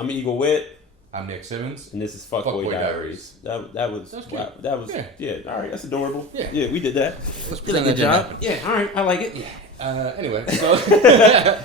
I'm Eaglewitt. I'm Notnicksimmons. And this is Fuckboy Diaries. That was yeah. All right, that's adorable. Yeah, we did that. Did a good job. Yeah, all right, I like it. Yeah. Anyway, so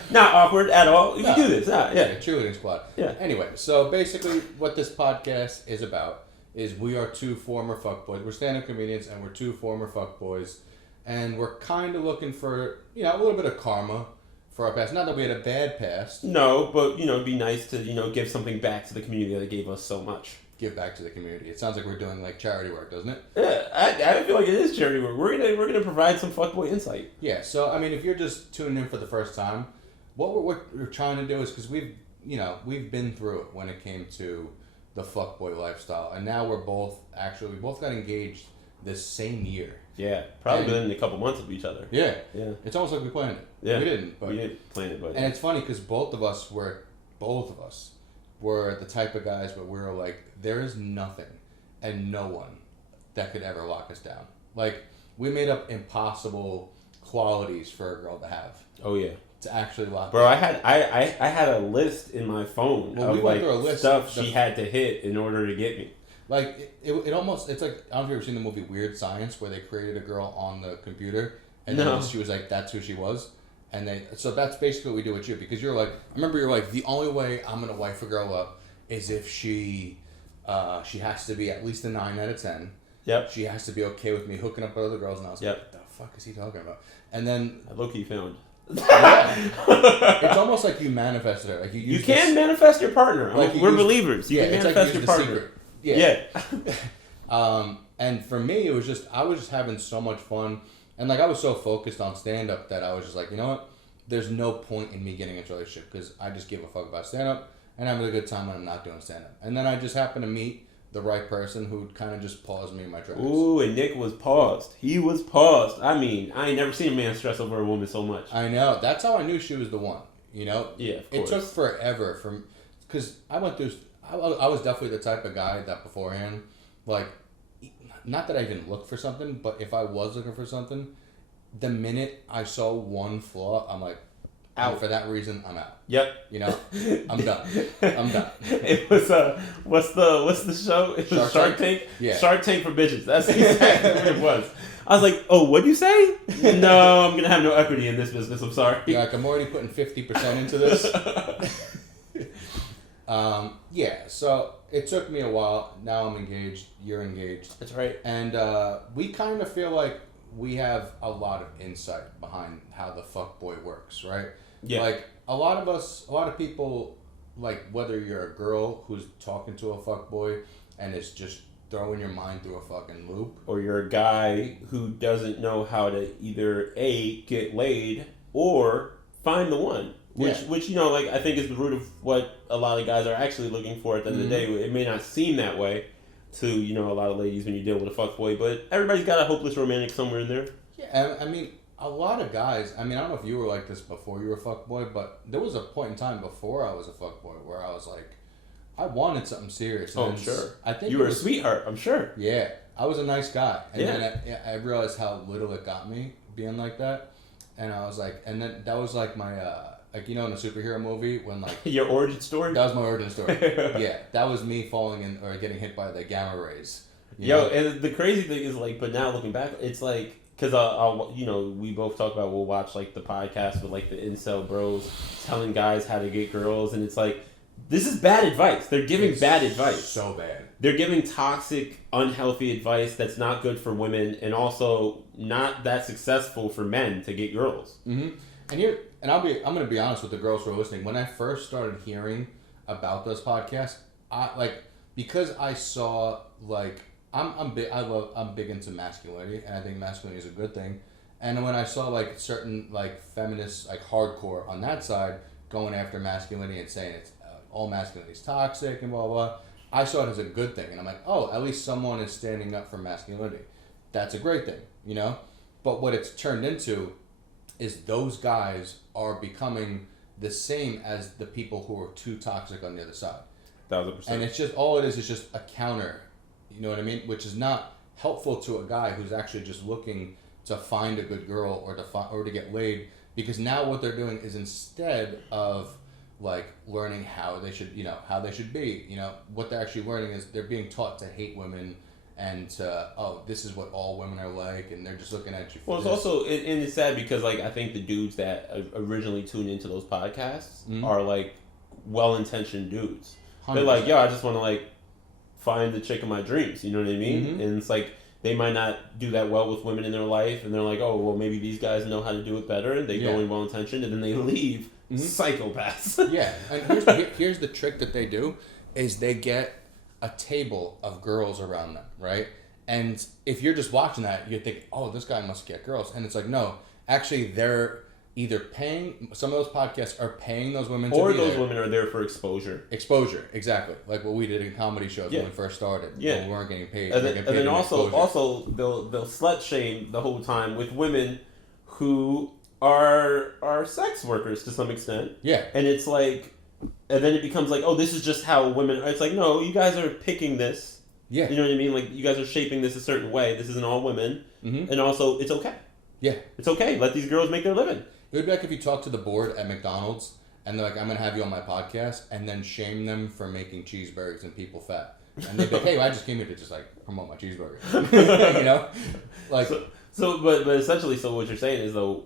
not awkward at all. You can do this. Yeah, cheerleading squad. Yeah. Anyway, so basically, what this podcast is about is we are two former fuckboys. We're stand-up comedians, and we're two former fuckboys, and we're kind of looking for a little bit of karma for our past. Not that we had a bad past. No, but it'd be nice to give something back to the community that gave us so much. Give back to the community. It sounds like we're doing like charity work, doesn't it? Yeah, I feel like it is charity work. We're gonna provide some fuckboy insight. Yeah. So I mean, if you're just tuning in for the first time, what we're trying to do is because we've been through it when it came to the fuckboy lifestyle, and now we both got engaged this same year. Yeah, probably within a couple months of each other. Yeah. Yeah. It's almost like we planned it. Yeah. We didn't, but we didn't plan it, but and it's funny because both of us were the type of guys where we were like, there is nothing and no one that could ever lock us down. Like, we made up impossible qualities for a girl to have. Oh yeah. To actually lock. Bro, down. I had a list in my phone of went through a list stuff she had to hit in order to get me. Like, it almost, it's like, I don't know if you've ever seen the movie Weird Science, where they created a girl on the computer, and then she was like, that's who she was. And so that's basically what we do with you, because you're like, I remember you're like, the only way I'm going to wife a girl up is if she has to be at least a 9 out of 10. Yep. She has to be okay with me hooking up with other girls, and I was like, what the fuck is he talking about? And then... I low-key found. Yeah. It's almost like you manifested her. Like you can manifest your partner. Like we're believers. You can manifest your partner. Secret. Yeah. And for me, it was I was just having so much fun. And like I was so focused on stand-up that I was just like, you know what? There's no point in me getting into a relationship because I just give a fuck about stand-up and having a good time when I'm not doing stand-up. And then I just happened to meet the right person who kind of just paused me in my tracks. Ooh, and Nick was paused. He was paused. I mean, I ain't never seen a man stress over a woman so much. I know. That's how I knew she was the one. Yeah, of course. It took forever because I went through. I was definitely the type of guy that beforehand, like, not that I didn't look for something, but if I was looking for something, the minute I saw one flaw, I'm like, out. For that reason, I'm out. Yep. I'm done. I'm done. It was what's the show? It was Shark Tank. Yeah. Shark Tank for bitches. That's exactly what it was. I was like, oh, what'd you say? No, I'm gonna have no equity in this business. I'm sorry. Yeah, like I'm already putting 50% into this. So it took me a while. Now I'm engaged. You're engaged. That's right. And we kind of feel like we have a lot of insight behind how the fuckboy works, right? Yeah. Like, a lot of people, like, whether you're a girl who's talking to a fuckboy and is just throwing your mind through a fucking loop. Or you're a guy who doesn't know how to either A, get laid, or find the one. Which like, I think is the root of what a lot of guys are actually looking for at the end of the day. It may not seem that way to, a lot of ladies when you deal with a fuckboy, but everybody's got a hopeless romantic somewhere in there. Yeah, I mean, a lot of guys, I don't know if you were like this before you were a fuckboy, but there was a point in time before I was a fuckboy where I was like, I wanted something serious. Oh, sure. I think you were a sweetheart, I'm sure. Yeah, I was a nice guy. And then I realized how little it got me being like that. And I was like, and then that was like my, like, in a superhero movie when like... Your origin story? That was my origin story. Yeah, that was me falling in or getting hit by the gamma rays. And the crazy thing is, like, but now looking back, it's like, because we both talk about, we'll watch like the podcast with like the incel bros telling guys how to get girls, and it's like, this is bad advice. They're giving bad advice. So bad. They're giving toxic, unhealthy advice that's not good for women, and also not that successful for men to get girls. Mm-hmm. And I'm gonna be honest with the girls who are listening. When I first started hearing about those podcasts, because I saw like. I'm big into masculinity, and I think masculinity is a good thing. And when I saw like certain like feminists, like hardcore on that side, going after masculinity and saying it's all masculinity is toxic and blah blah, I saw it as a good thing, and I'm like, oh, at least someone is standing up for masculinity. That's a great thing, But what it's turned into is those guys are becoming the same as the people who are too toxic on the other side. 1,000%. And it's just all it is just a counter. You know what I mean? Which is not helpful to a guy who's actually just looking to find a good girl or to get laid. Because now what they're doing is instead of like learning how they should be. What they're actually learning is they're being taught to hate women and this is what all women are like, and they're just looking at you. Well, it's also and it's sad because like I think the dudes that originally tune into those podcasts are like well-intentioned dudes. 100%. They're like, yo, I just want to like find the chick of my dreams. You know what I mean? Mm-hmm. And it's like they might not do that well with women in their life, and they're like, oh, well, maybe these guys know how to do it better, and they go in well-intentioned, and then they leave psychopaths. Yeah, and here's the trick that they do is they get a table of girls around them, right? And if you're just watching that, you think, oh, this guy must get girls. And it's like, no, actually, they're either paying, some of those podcasts are paying those women to be there. Or those women are there for exposure. Exposure, exactly. Like what we did in comedy shows when we first started. Yeah. When we weren't getting paid. And then also they'll slut shame the whole time with women who are sex workers to some extent. Yeah. And it's like, and then it becomes like, oh, this is just how women are. It's like, no, you guys are picking this. Yeah. You know what I mean? Like, you guys are shaping this a certain way. This isn't all women. Mm-hmm. And also, it's okay. Yeah. It's okay. Let these girls make their living. It would be like if you talk to the board at McDonald's and they're like, I'm going to have you on my podcast, and then shame them for making cheeseburgers and people fat. And they'd be like, hey, I just came here to just like promote my cheeseburger. Like... But essentially, so what you're saying is what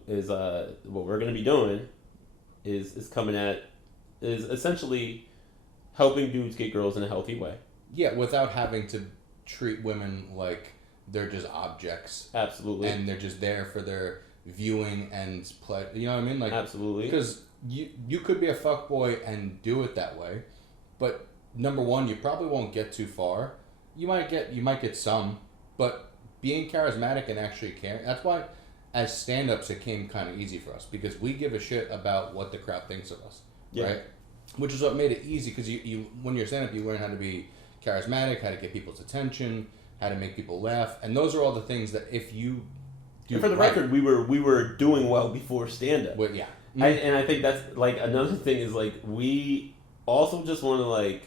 we're going to be doing is essentially helping dudes get girls in a healthy way. Yeah, without having to treat women like they're just objects. Absolutely. And they're just there for their viewing and play. You know what I mean? Like, absolutely. Because you could be a fuckboy and do it that way, but number one, you probably won't get too far. You might get some, but being charismatic and actually caring. That's why, as stand-ups, it came kind of easy for us because we give a shit about what the crowd thinks of us, right? Which is what made it easy because you when you're stand-up, you learn how to be charismatic, how to get people's attention, how to make people laugh, and those are all the things that if you do. And for the record, we were doing well before stand-up. Well, yeah, and I think that's like another thing is like we also just want to like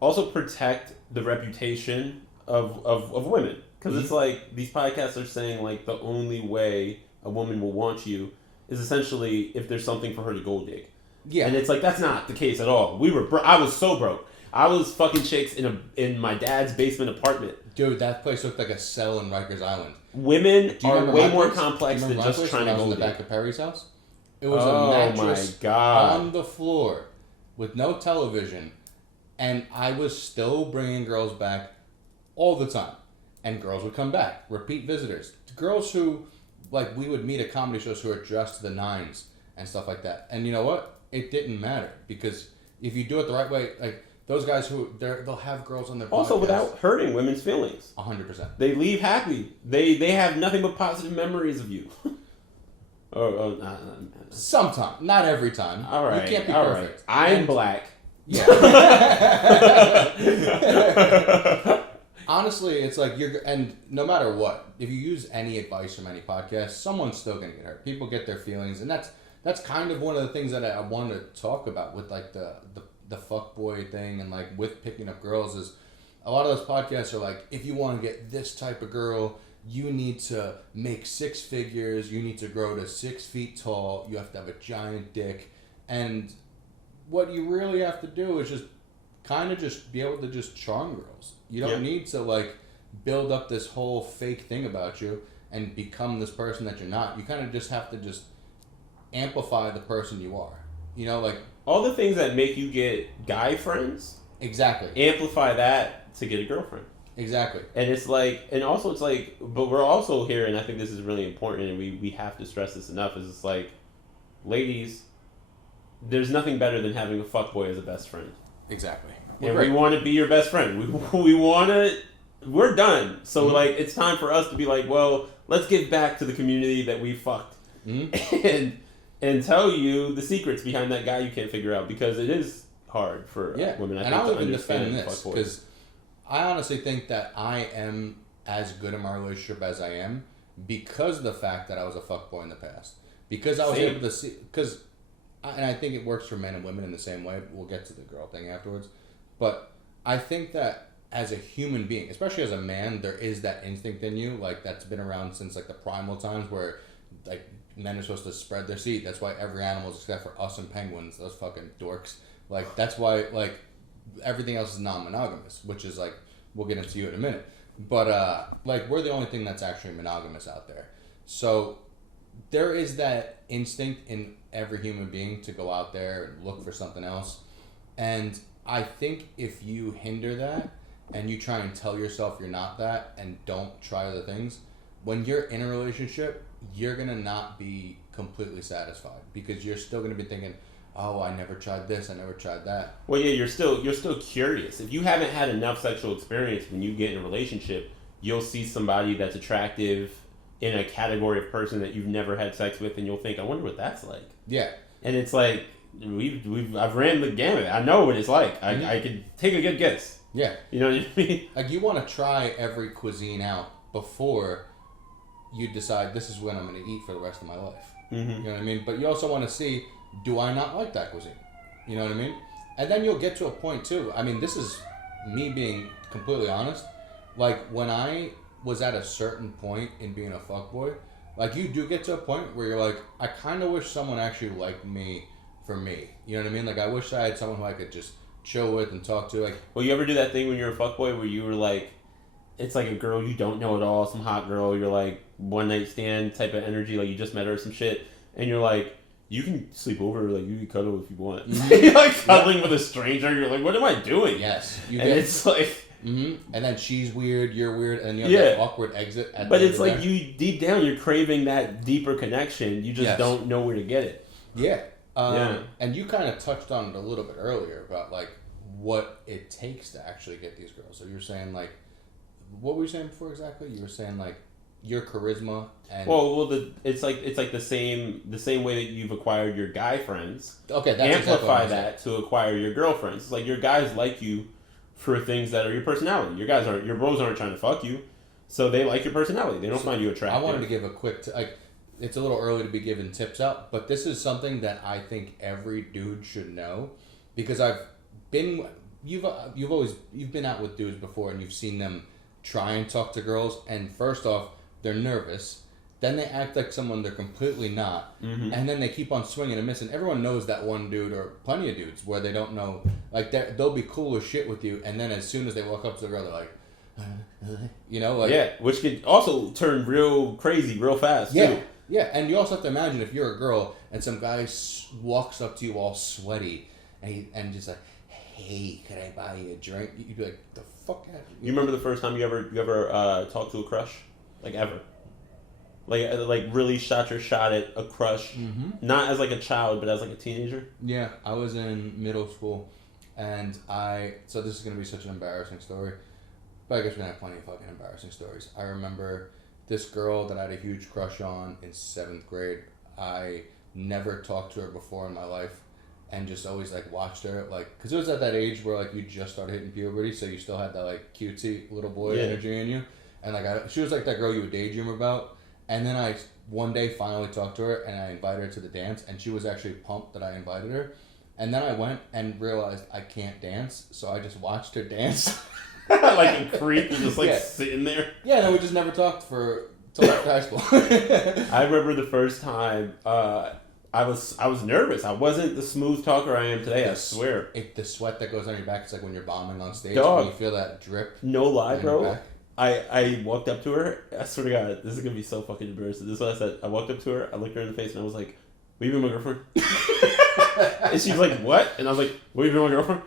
also protect the reputation of women. Because it's like, these podcasts are saying, like, the only way a woman will want you is essentially if there's something for her to gold dig. Yeah. And it's like, that's not the case at all. I was so broke. I was fucking chicks in my dad's basement apartment. Dude, that place looked like a cell in Rikers Island. Women are way more complex than just trying to gold dig. In the back of Perry's house? It was a mattress on the floor with no television. And I was still bringing girls back all the time. And girls would come back, repeat visitors. Girls who, like, we would meet at comedy shows who are dressed to the nines and stuff like that. And you know what? It didn't matter because if you do it the right way, like, those guys they'll have girls on their podcast. Also, without hurting women's feelings. 100%. They leave happy. They have nothing but positive memories of you. Sometimes. Not every time. All right. You can't be perfect. Right. I'm black. Yeah. Honestly, it's like and no matter what, if you use any advice from any podcast, someone's still gonna get hurt. People get their feelings, and that's kind of one of the things that I wanted to talk about with like the fuckboy thing and like with picking up girls is a lot of those podcasts are like, if you want to get this type of girl, you need to make 6 figures, you need to grow to 6 feet tall, you have to have a giant dick, and what you really have to do is just kind of just be able to just charm girls. You don't need to like build up this whole fake thing about you and become this person that you're not. You kind of just have to just amplify the person you are. You know, like all the things that make you get guy friends. Exactly. Amplify that to get a girlfriend. Exactly. And it's like, and also it's like, but we're also here, and I think this is really important, and we have to stress this enough, is it's like, ladies, there's nothing better than having a fuckboy as a best friend. Exactly. And we want to be your best friend. We want to... We're done. So, like, it's time for us to be like, well, let's give back to the community that we fucked. Mm-hmm. And tell you the secrets behind that guy you can't figure out. Because it is hard for women, I think, I'll even defend this. Because I honestly think that I am as good in my relationship as I am because of the fact that I was a fuckboy in the past. Because I was able to see... And I think it works for men and women in the same way. We'll get to the girl thing afterwards. But I think that as a human being, especially as a man, there is that instinct in you, like that's been around since like the primal times where like men are supposed to spread their seed. That's why every animal, except for us and penguins, those fucking dorks. Like, that's why, like, everything else is non-monogamous, which is, like, we'll get into you in a minute. But, like, we're the only thing that's actually monogamous out there. So, there is that instinct in every human being to go out there and look for something else. And I think if you hinder that, and you try and tell yourself you're not that, and don't try other things, when you're in a relationship, you're going to not be completely satisfied. Because you're still going to be thinking, oh, I never tried this, I never tried that. Well, yeah, you're still curious. If you haven't had enough sexual experience when you get in a relationship, you'll see somebody that's attractive in a category of person that you've never had sex with, and you'll think, I wonder what that's like. Yeah. And it's like, I've ran the gamut. I know what it's like. I could take a good guess. Yeah. You know what I mean? Like, you want to try every cuisine out before you decide this is what I'm going to eat for the rest of my life. Mm-hmm. You know what I mean? But you also want to see, do I not like that cuisine? You know what I mean? And then you'll get to a point, too. I mean, this is me being completely honest. Like, when I was at a certain point in being a fuckboy, like, you do get to a point where you're like, I kind of wish someone actually liked me for me. You know what I mean? Like, I wish I had someone who I could just chill with and talk to. Like, well, you ever do that thing when you're a fuckboy where you were like, it's like a girl you don't know at all, some hot girl, you're like one night stand type of energy, like you just met her or some shit, and you're like, you can sleep over, like you can cuddle if you want. You're like cuddling with a stranger, you're like, what am I doing? Yes. It's like... Mm-hmm. And then she's weird, you're weird, and you have that awkward exit. But it's like you, deep down, you're craving that deeper connection, you just don't know where to get it. Yeah. And you kind of touched on it a little bit earlier about like what it takes to actually get these girls. So you were saying like, what were you saying before exactly? You were saying like your charisma and it's like the same way that you've acquired your guy friends. Okay, that's amplify that to acquire your girlfriends. It's like your guys like you for things that are your personality. Your bros aren't trying to fuck you, so they like your personality. They don't find you attractive. I wanted to give a quick it's a little early to be giving tips out, but this is something that I think every dude should know, because you've been out with dudes before and you've seen them try and talk to girls, and first off, they're nervous, then they act like someone they're completely not, and then they keep on swinging and missing. Everyone knows that one dude, or plenty of dudes, where they don't know, like they'll be cool as shit with you, and then as soon as they walk up to the girl, they're like, you know, like, yeah, which could also turn real crazy real fast too. Yeah, and you also have to imagine if you're a girl and some guy walks up to you all sweaty and just like, hey, can I buy you a drink? You'd be like, the fuck out of here. You remember the first time you ever talked to a crush? Like ever? Like really shot your shot at a crush, not as like a child, but as like a teenager? Yeah, I was in middle school, and so this is going to be such an embarrassing story, but I guess we're going to have plenty of fucking embarrassing stories. I remember this girl that I had a huge crush on in 7th grade. I never talked to her before in my life, and just always like watched her, like, because it was at that age where like you just started hitting puberty, so you still had that like cutesy little boy energy in you, and like she was like that girl you would daydream about. And then I one day finally talked to her, and I invited her to the dance, and she was actually pumped that I invited her. And then I went and realized I can't dance, so I just watched her dance. Like a creep, just like sitting there. Yeah, and then we just never talked till after high school. I remember the first time I was nervous. I wasn't the smooth talker I am today. I swear. The sweat that goes on your back, it's like when you're bombing on stage. Dog. When you feel that drip. No lie, bro. I walked up to her. I swear to God, this is gonna be so fucking embarrassing. This is what I said. I walked up to her. I looked her in the face, and I was like, "Will you be my girlfriend?" And she's like, "What?" And I was like, "Will you be my girlfriend?"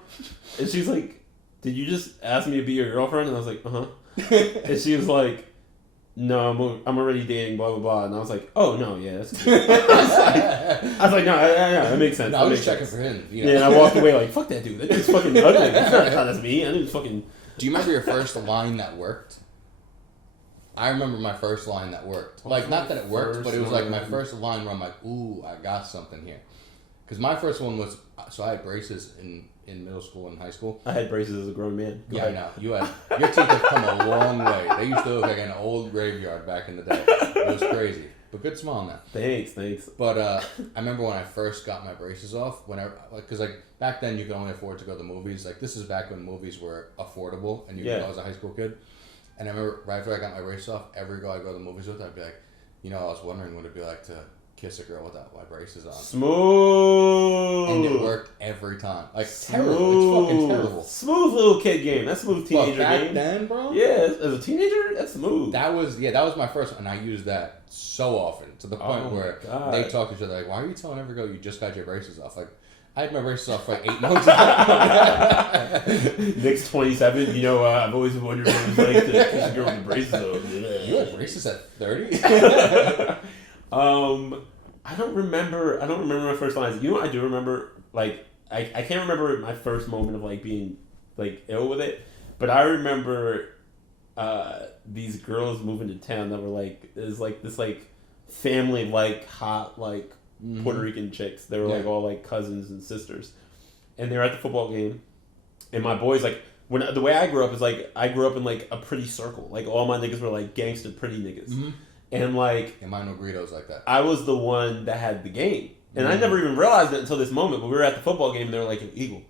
And she's like, "Did you just ask me to be your girlfriend?" And I was like, "Uh-huh." And she was like, "No, I'm already dating, blah, blah, blah." And I was like, "Oh, no, yeah, that's good." I was like, no, that makes sense. No, I was just checking for him. You know? Yeah, and I walked away like, fuck that dude. That dude's fucking ugly. That's me. I dude's fucking... Do you remember your first line that worked? I remember my first line that worked. Like, not that it worked, but it was like my first line where I'm like, ooh, I got something here. Because my first one was... So I had braces in middle school and high school. I had braces as a grown man. Go ahead. I know. Your teeth have come a long way. They used to look like an old graveyard back in the day. It was crazy. But good smile now. Thanks. But I remember when I first got my braces off, because like back then you could only afford to go to the movies. Like this is back when movies were affordable and you could go as a high school kid. And I remember right after I got my braces off, every girl I go to the movies with, I'd be like, you know, I was wondering what it'd be like to kiss a girl without my braces on. Smooth. And it worked every time. Like, terrible. It's fucking terrible. Smooth little kid game. That's smooth teenager back game. then, bro? Yeah, as a teenager, that's smooth. That was my first one, and I used that so often to the point where they talk to each other like, why are you telling every girl you just got your braces off? Like, I had my braces off for like 8 months. Nick's 27. You know, I've always been wondering what it was like to kiss a girl with the braces on. You had braces at 30? I don't remember my first lines. You know what I do remember? Like, I can't remember my first moment of like being like ill with it, but I remember these girls moving to town that were like, there's like this like family like hot like Puerto Rican chicks. They were like all like cousins and sisters, and they were at the football game. And my boys like the way I grew up is like I grew up in like a pretty circle. Like all my niggas were like gangster pretty niggas, and like and my Negritos like that. I was the one that had the game, and I never even realized it until this moment. But we were at the football game, and they were like, Eagle,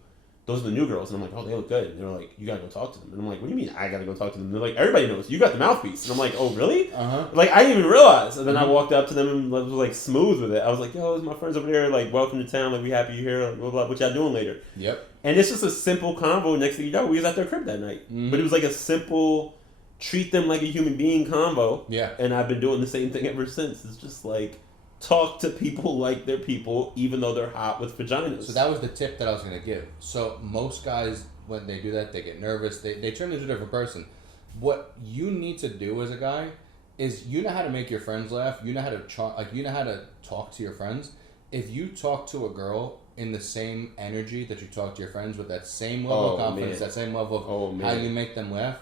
those are the new girls. And I'm like, oh, they look good. And they were like, you gotta go talk to them. And I'm like, what do you mean I gotta go talk to them? And they're like, everybody knows. You got the mouthpiece. And I'm like, oh, really? Like, I didn't even realize. And then I walked up to them and was like smooth with it. I was like, yo, it's my friends over there. Like, welcome to town. Like, we happy you're here. Like, blah, blah, what y'all doing later? Yep. And it's just a simple convo. Next thing you know, we was at their crib that night. But it was like a simple, treat them like a human being convo. Yeah. And I've been doing the same thing ever since. It's just like, talk to people like they're people, even though they're hot with vaginas. So that was the tip that I was going to give. So most guys, when they do that, they get nervous. They turn into a different person. What you need to do as a guy is you know how to make your friends laugh. You know how to you know how to talk to your friends. If you talk to a girl in the same energy that you talk to your friends with, that same level of confidence, that same level of how you make them laugh,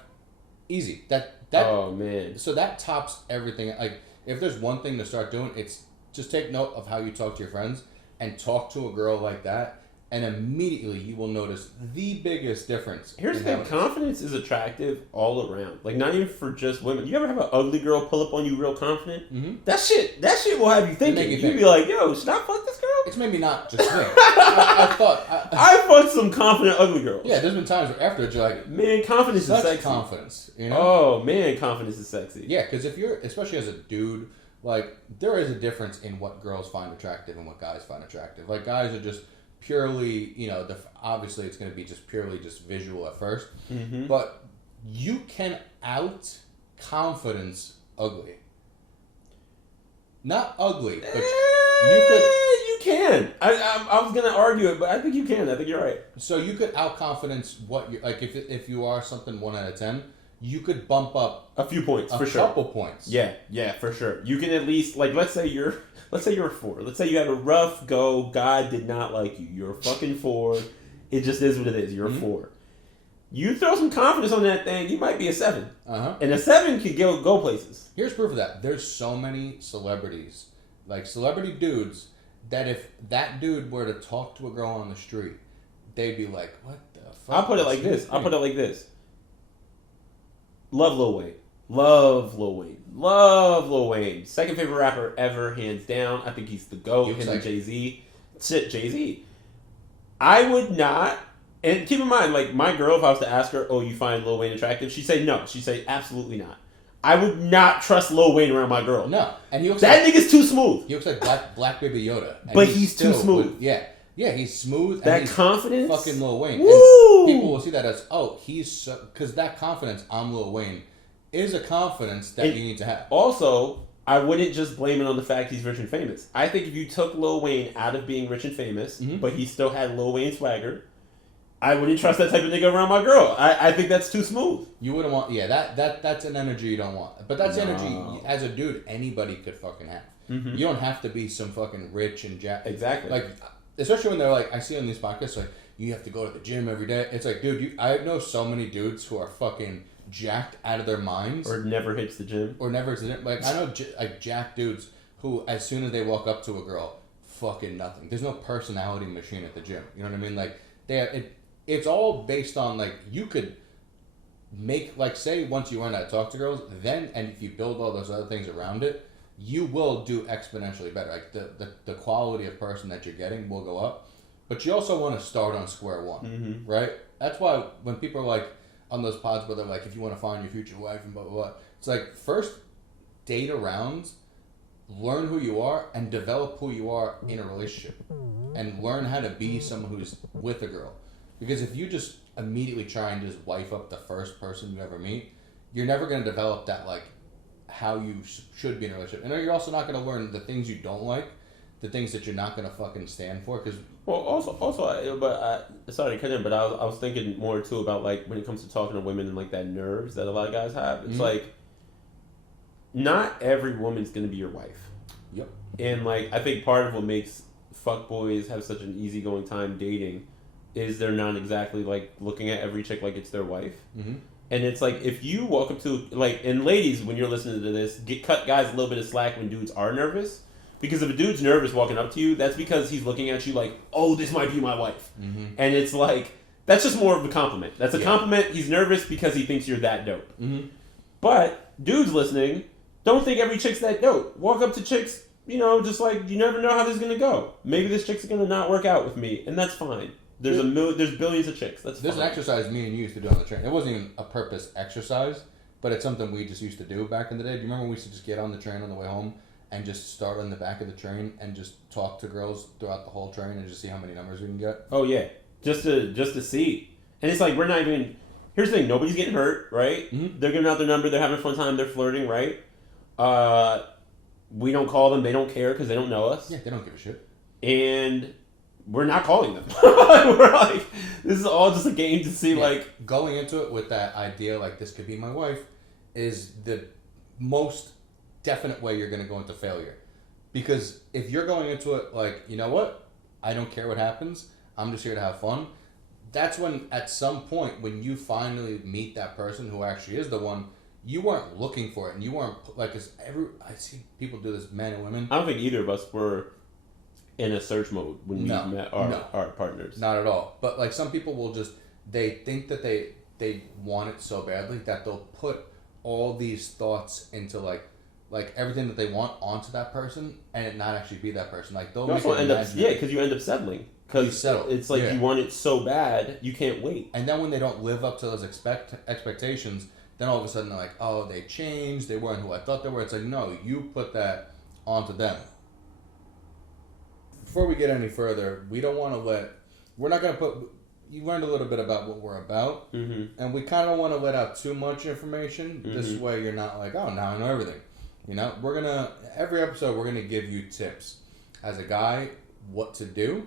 easy. So that tops everything. Like, if there's one thing to start doing, it's just take note of how you talk to your friends and talk to a girl like that, and immediately you will notice the biggest difference. Here's the thing, confidence is attractive all around. Like, not even for just women. You ever have an ugly girl pull up on you real confident? That shit will have you thinking. You'd be like, yo, should I fuck this girl? It's maybe not just me. I fucked some confident ugly girls. Yeah, there's been times where after you're like, man, confidence is sexy. Confidence, you know? Oh, man, confidence is sexy. Yeah, because if you're, especially as a dude, like, there is a difference in what girls find attractive and what guys find attractive. Like, guys are just purely, you know, obviously it's going to be just purely just visual at first. But you can out-confidence ugly. Not ugly, but you could... You can. I was going to argue it, but I think you can. I think you're right. So you could out-confidence what you... Like, if you are something 1 out of 10... You could bump up a few points for sure. A couple points. Yeah, for sure. You can at least, like, let's say you're a 4. Let's say you had a rough go. God did not like you. You're a fucking 4. It just is what it is. You're a 4. You throw some confidence on that thing, you might be a 7. And a 7 could go places. Here's proof of that. There's so many celebrities, like celebrity dudes, that if that dude were to talk to a girl on the street, they'd be like, what the fuck? I'll put it like this. Love Lil Wayne. Love Lil Wayne. Second favorite rapper ever, hands down. I think he's the GOAT. Him and Jay-Z. Jay-Z. I would not, and keep in mind, like, my girl, if I was to ask her, oh, you find Lil Wayne attractive? She'd say no. She'd say absolutely not. I would not trust Lil Wayne around my girl. No. And he looks that nigga's too smooth. He looks like Black Baby Yoda. But he's too smooth. Yeah, he's smooth. That and he's confidence? Fucking Lil Wayne. Woo! And people will see that as, oh, because that confidence, I'm Lil Wayne, is a confidence that you need to have. Also, I wouldn't just blame it on the fact he's rich and famous. I think if you took Lil Wayne out of being rich and famous, but he still had Lil Wayne swagger, I wouldn't trust that type of nigga around my girl. I think that's too smooth. You wouldn't want, that's an energy you don't want. But that's energy, as a dude, anybody could fucking have. You don't have to be some fucking rich and Exactly. Like, especially when they're like, I see on these podcasts, like, you have to go to the gym every day. It's like, dude, I know so many dudes who are fucking jacked out of their minds. Or never hits the gym. Like, I know, like, jacked dudes who, as soon as they walk up to a girl, fucking nothing. There's no personality machine at the gym. You know what I mean? Like, it's all based on, like, you could make, like, say once you learn how to talk to girls, then, and if you build all those other things around it, you will do exponentially better. Like, the quality of person that you're getting will go up. But you also want to start on square one, right? That's why when people are like, on those pods where they're like, if you want to find your future wife and blah, blah, blah. It's like, first date around, learn who you are and develop who you are in a relationship, and learn how to be someone who's with a girl. Because if you just immediately try and just wife up the first person you ever meet, you're never going to develop that, like, how you should be in a relationship. And you're also not going to learn the things you don't like, the things that you're not going to fucking stand for. Cause, well, sorry to cut in, but I was thinking more too about, like, when it comes to talking to women and, like, that nerves that a lot of guys have. It's like, not every woman's going to be your wife. Yep. And, like, I think part of what makes fuckboys have such an easygoing time dating is they're not exactly, like, looking at every chick like it's their wife. Mm-hmm. And it's like, if you walk up to, like, and ladies, when you're listening to this, cut guys a little bit of slack when dudes are nervous. Because if a dude's nervous walking up to you, that's because he's looking at you like, oh, this might be my wife. Mm-hmm. And it's like, that's just more of a compliment. That's a compliment. He's nervous because he thinks you're that dope. Mm-hmm. But dudes listening, don't think every chick's that dope. Walk up to chicks, you know, just like, you never know how this is going to go. Maybe this chick's going to not work out with me, and that's fine. There's billions of chicks. That's There's fine. an exercise me and you used to do on the train. It wasn't even a purpose exercise, but it's something we just used to do back in the day. Do you remember when we used to just get on the train on the way home and just start on the back of the train and just talk to girls throughout the whole train and just see how many numbers we can get? Oh yeah, just to see. And it's like, we're not even. Here's the thing: nobody's getting hurt, right? Mm-hmm. They're giving out their number. They're having a fun time. They're flirting, right? We don't call them. They don't care because they don't know us. Yeah, they don't give a shit. And we're not calling them. We're like, this is all just a game to see, like... Going into it with that idea, like, this could be my wife, is the most definite way you're going to go into failure. Because if you're going into it like, you know what? I don't care what happens. I'm just here to have fun. That's when, at some point, when you finally meet that person who actually is the one, you weren't looking for it. And you weren't, like, I see people do this, men and women. I don't think either of us were in a search mode when we met our partners. Not at all. But, like, some people will just, they think that they want it so badly that they'll put all these thoughts into, like everything that they want onto that person and it not actually be that person. Like, they'll make it imaginary. because you end up settling. Because it's like you want it so bad, you can't wait. And then when they don't live up to those expectations, then all of a sudden they're like, oh, they changed, they weren't who I thought they were. It's like, no, you put that onto them. Before we get any further, we're not going to put, you learned a little bit about what we're about, and we kind of want to let out too much information. This way you're not like, oh, now I know everything. You know, every episode we're going to give you tips. As a guy, what to do,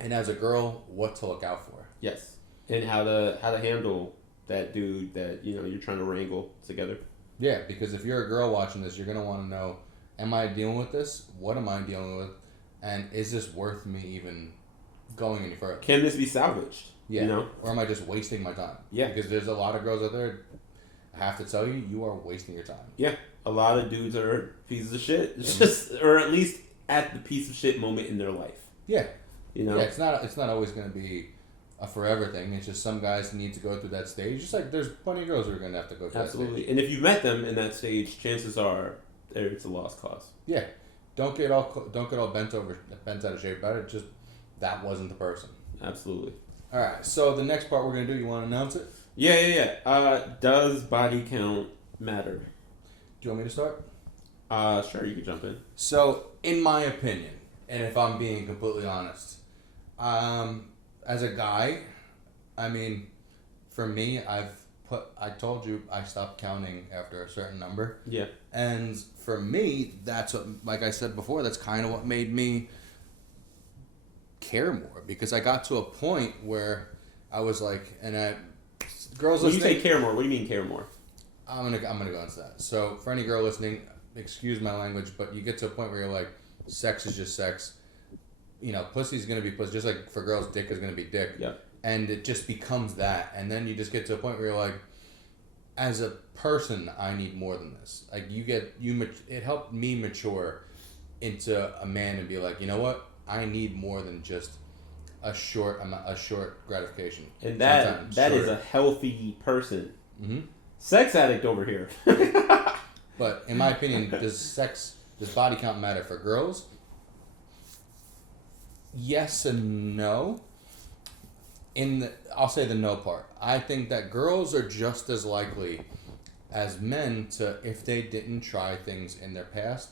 and as a girl, what to look out for. Yes. And how to handle that dude that, you know, you're trying to wrangle together. Yeah, because if you're a girl watching this, you're going to want to know, am I dealing with this? What am I dealing with? And is this worth me even going any further? Can this be salvaged? Yeah. You know? Or am I just wasting my time? Yeah. Because there's a lot of girls out there, I have to tell you, you are wasting your time. Yeah. A lot of dudes are pieces of shit. It's just, or at least at the piece of shit moment in their life. Yeah. You know? Yeah, it's not always going to be a forever thing. It's just some guys need to go through that stage. Just like there's plenty of girls who are going to have to go through that stage. And if you've met them in that stage, chances are it's a lost cause. Yeah. Don't get all bent out of shape about it. Just that wasn't the person. Absolutely. All right. So the next part we're going to do, you want to announce it? Yeah. Does body count matter? Do you want me to start? Sure, you can jump in. So, in my opinion, and if I'm being completely honest, as a guy, I mean, for me, I told you I stopped counting after a certain number. Yeah. And for me, that's what, like I said before, that's kind of what made me care more, because I got to a point where I was like, girls when listening. You say care more, what do you mean care more? I'm gonna go into that. So for any girl listening, excuse my language, but you get to a point where you're like, sex is just sex. You know, pussy's gonna be pussy, just like for girls, dick is gonna be dick. Yeah. And it just becomes that, and then you just get to a point where you're like, as a person, I need more than this. Like it helped me mature into a man and be like, you know what, I need more than just a short gratification. And that is a healthy person. Mm-hmm. Sex addict over here. But in my opinion, does body count matter for girls? Yes and no. I'll say the no part. I think that girls are just as likely as men to, if they didn't try things in their past,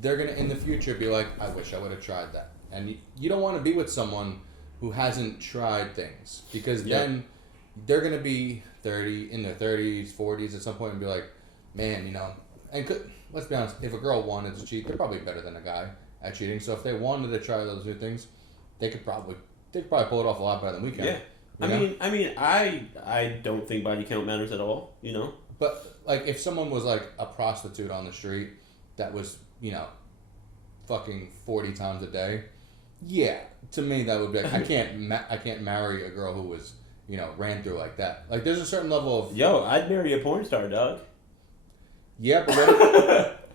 they're gonna in the future be like, I wish I would have tried that. And you don't want to be with someone who hasn't tried things, because then they're gonna be in their 30s, 40s at some point and be like, man, and let's be honest, if a girl wanted to cheat, they're probably better than a guy at cheating. So if they wanted to try those new things, they could probably pull it off a lot better than we can. Yeah. I don't think body count matters at all, But like, if someone was like a prostitute on the street that was, fucking 40 times a day, yeah, to me that would be like, I can't marry a girl who was, ran through like that. Like, there's a certain level of... Yo, I'd marry a porn star, dog. Yeah, but what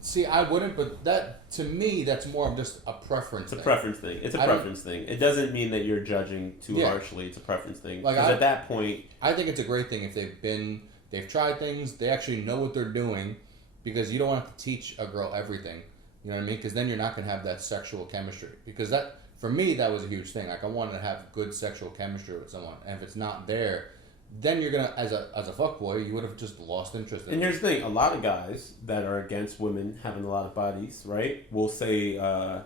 see, I wouldn't, but that, to me, that's more of just a preference thing. It's a preference thing. It's a preference thing. It doesn't mean that you're judging too harshly. It's a preference thing. Because at that point... I think it's a great thing if they've tried things, they actually know what they're doing, because you don't want to teach a girl everything. You know what I mean? Because then you're not going to have that sexual chemistry. Because that, for me, that was a huge thing. Like, I wanted to have good sexual chemistry with someone. And if it's not there, then you're going to, as a fuckboy, you would have just lost interest in it. And here's the thing. A lot of guys that are against women having a lot of bodies, right, will say, well,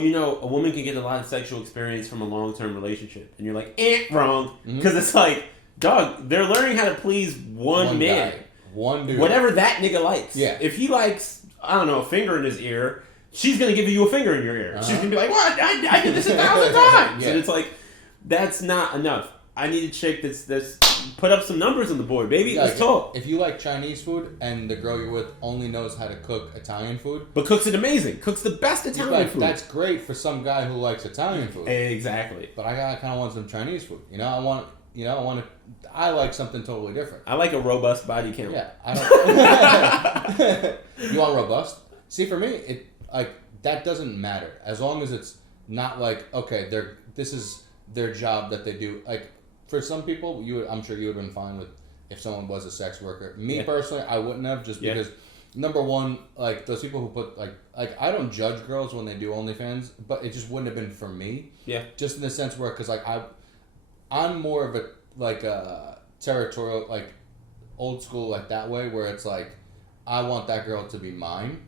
a woman can get a lot of sexual experience from a long-term relationship. And you're like, wrong. Because it's like, dog, they're learning how to please one man. Guy. One dude. Whatever that nigga likes. Yeah. If he likes... I don't know, a finger in his ear, she's going to give you a finger in your ear. She's going to be like, what? I did this 1,000 times. And it's like, that's not enough. I need a chick that's put up some numbers on the board, baby. Let's talk. If you like Chinese food and the girl you're with only knows how to cook Italian food. But cooks it amazing. Cooks the best Italian food. That's great for some guy who likes Italian food. Exactly. But I kind of want some Chinese food. I like something totally different. I like a robust body count. Yeah, I don't. You want robust? See, for me, it that doesn't matter as long as it's not like, okay, this is their job that they do. Like, for some people, I'm sure you would have been fine with if someone was a sex worker. Me personally, I wouldn't have, just because number one, like, those people who put like I don't judge girls when they do OnlyFans, but it just wouldn't have been for me. Yeah. Just in the sense where, because like I'm more of a territorial, like old school, like that way, where it's like, I want that girl to be mine.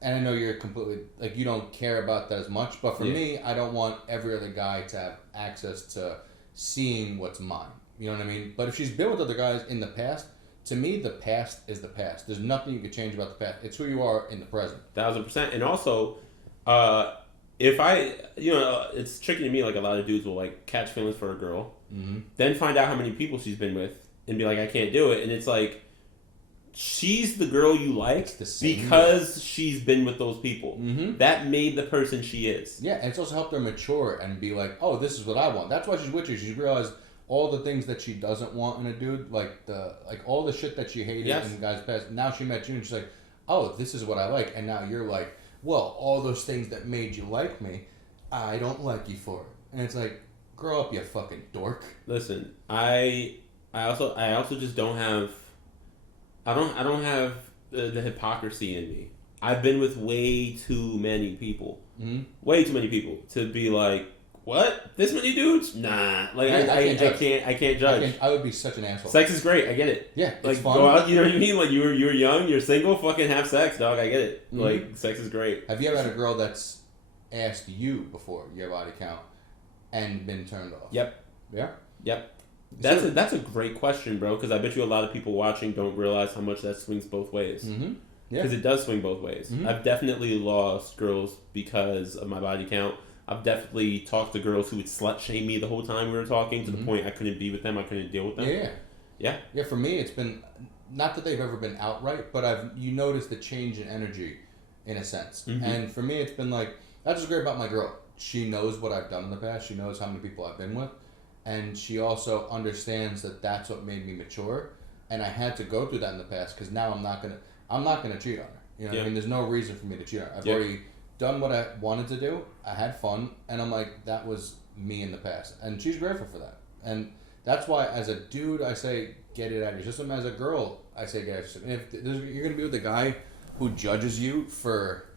And I know you're completely, like, you don't care about that as much, but for me, I don't want every other guy to have access to seeing what's mine. You know what I mean? But if she's been with other guys in the past, to me, the past is the past. There's nothing you can change about the past. It's who you are in the present. 1,000%. And also, if it's tricky to me, like, a lot of dudes will, like, catch feelings for a girl, then find out how many people she's been with, and be like, I can't do it. And it's like, she's the girl you like because she's been with those people. That made the person she is. Yeah, and it's also helped her mature and be like, oh, this is what I want. That's why she's with you. She's realized all the things that she doesn't want in a dude, like all the shit that she hated in guys' past. Now she met you and she's like, oh, this is what I like. And now you're like, well, all those things that made you like me, I don't like you for it. And it's like, grow up, you fucking dork. Listen, I also just don't have. I don't have the hypocrisy in me. I've been with way too many people. Way too many people to be like, what? This many dudes? Nah. Like, I can't judge. I would be such an asshole. Sex is great. I get it. Yeah, like, it's fun. Go out. You know what I mean? Like, you're young. You're single. Fucking have sex, dog. I get it. Like, sex is great. Have you ever had a girl that's asked you before your body count and been turned off? Yep. Yeah. Yep. That's a great question, bro, because I bet you a lot of people watching don't realize how much that swings both ways. Because it does swing both ways. I've definitely lost girls because of my body count. I've definitely talked to girls who would slut shame me the whole time we were talking, to the point I couldn't be with them, I couldn't deal with them. Yeah, for me, it's been, not that they've ever been outright, but you noticed the change in energy, in a sense. And for me, it's been like, that's what's great about my girl. She knows what I've done in the past. She knows how many people I've been with. And she also understands that that's what made me mature, and I had to go through that in the past, because now I'm not gonna cheat on her. You know what I mean? There's no reason for me to cheat on her. I've already done what I wanted to do. I had fun, and I'm like, that was me in the past, and she's grateful for that. And that's why, as a dude, I say get it out of your system. As a girl, I say get it out of your system. If you're gonna be with a guy who judges you for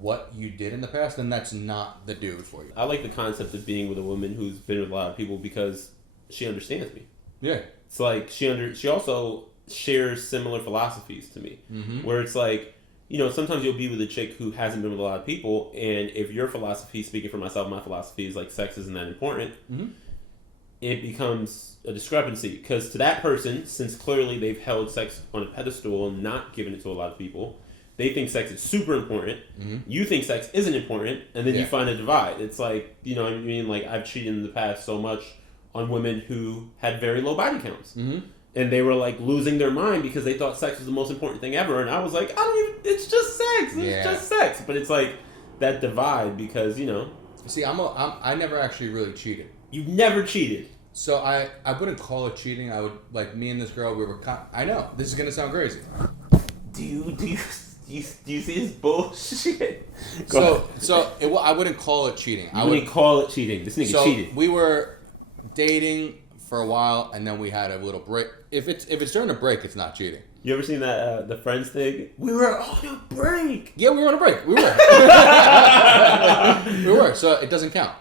what you did in the past, then that's not the dude for you. I like the concept of being with a woman who's been with a lot of people because she understands me. Yeah. It's like she also shares similar philosophies to me, where it's like, sometimes you'll be with a chick who hasn't been with a lot of people, and if your philosophy, speaking for myself, my philosophy is like sex isn't that important, it becomes a discrepancy. Because to that person, since clearly they've held sex on a pedestal and not given it to a lot of people, they think sex is super important. You think sex isn't important, and then you find a divide. It's like, what I mean? Like, I've cheated in the past so much on women who had very low body counts. And they were like losing their mind because they thought sex was the most important thing ever. And I was like, it's just sex. It's just sex. But it's like that divide because, See, I never actually really cheated. You've never cheated. So I wouldn't call it cheating. I would, like, me and this girl, we were, I know, this is going to sound crazy. Do you see this bullshit? I wouldn't call it cheating. I wouldn't call it cheating. This nigga cheated. We were dating for a while, and then we had a little break. If it's during a break, it's not cheating. You ever seen that the Friends thing? We were on a break. Yeah, we were on a break. We were. We were. So it doesn't count.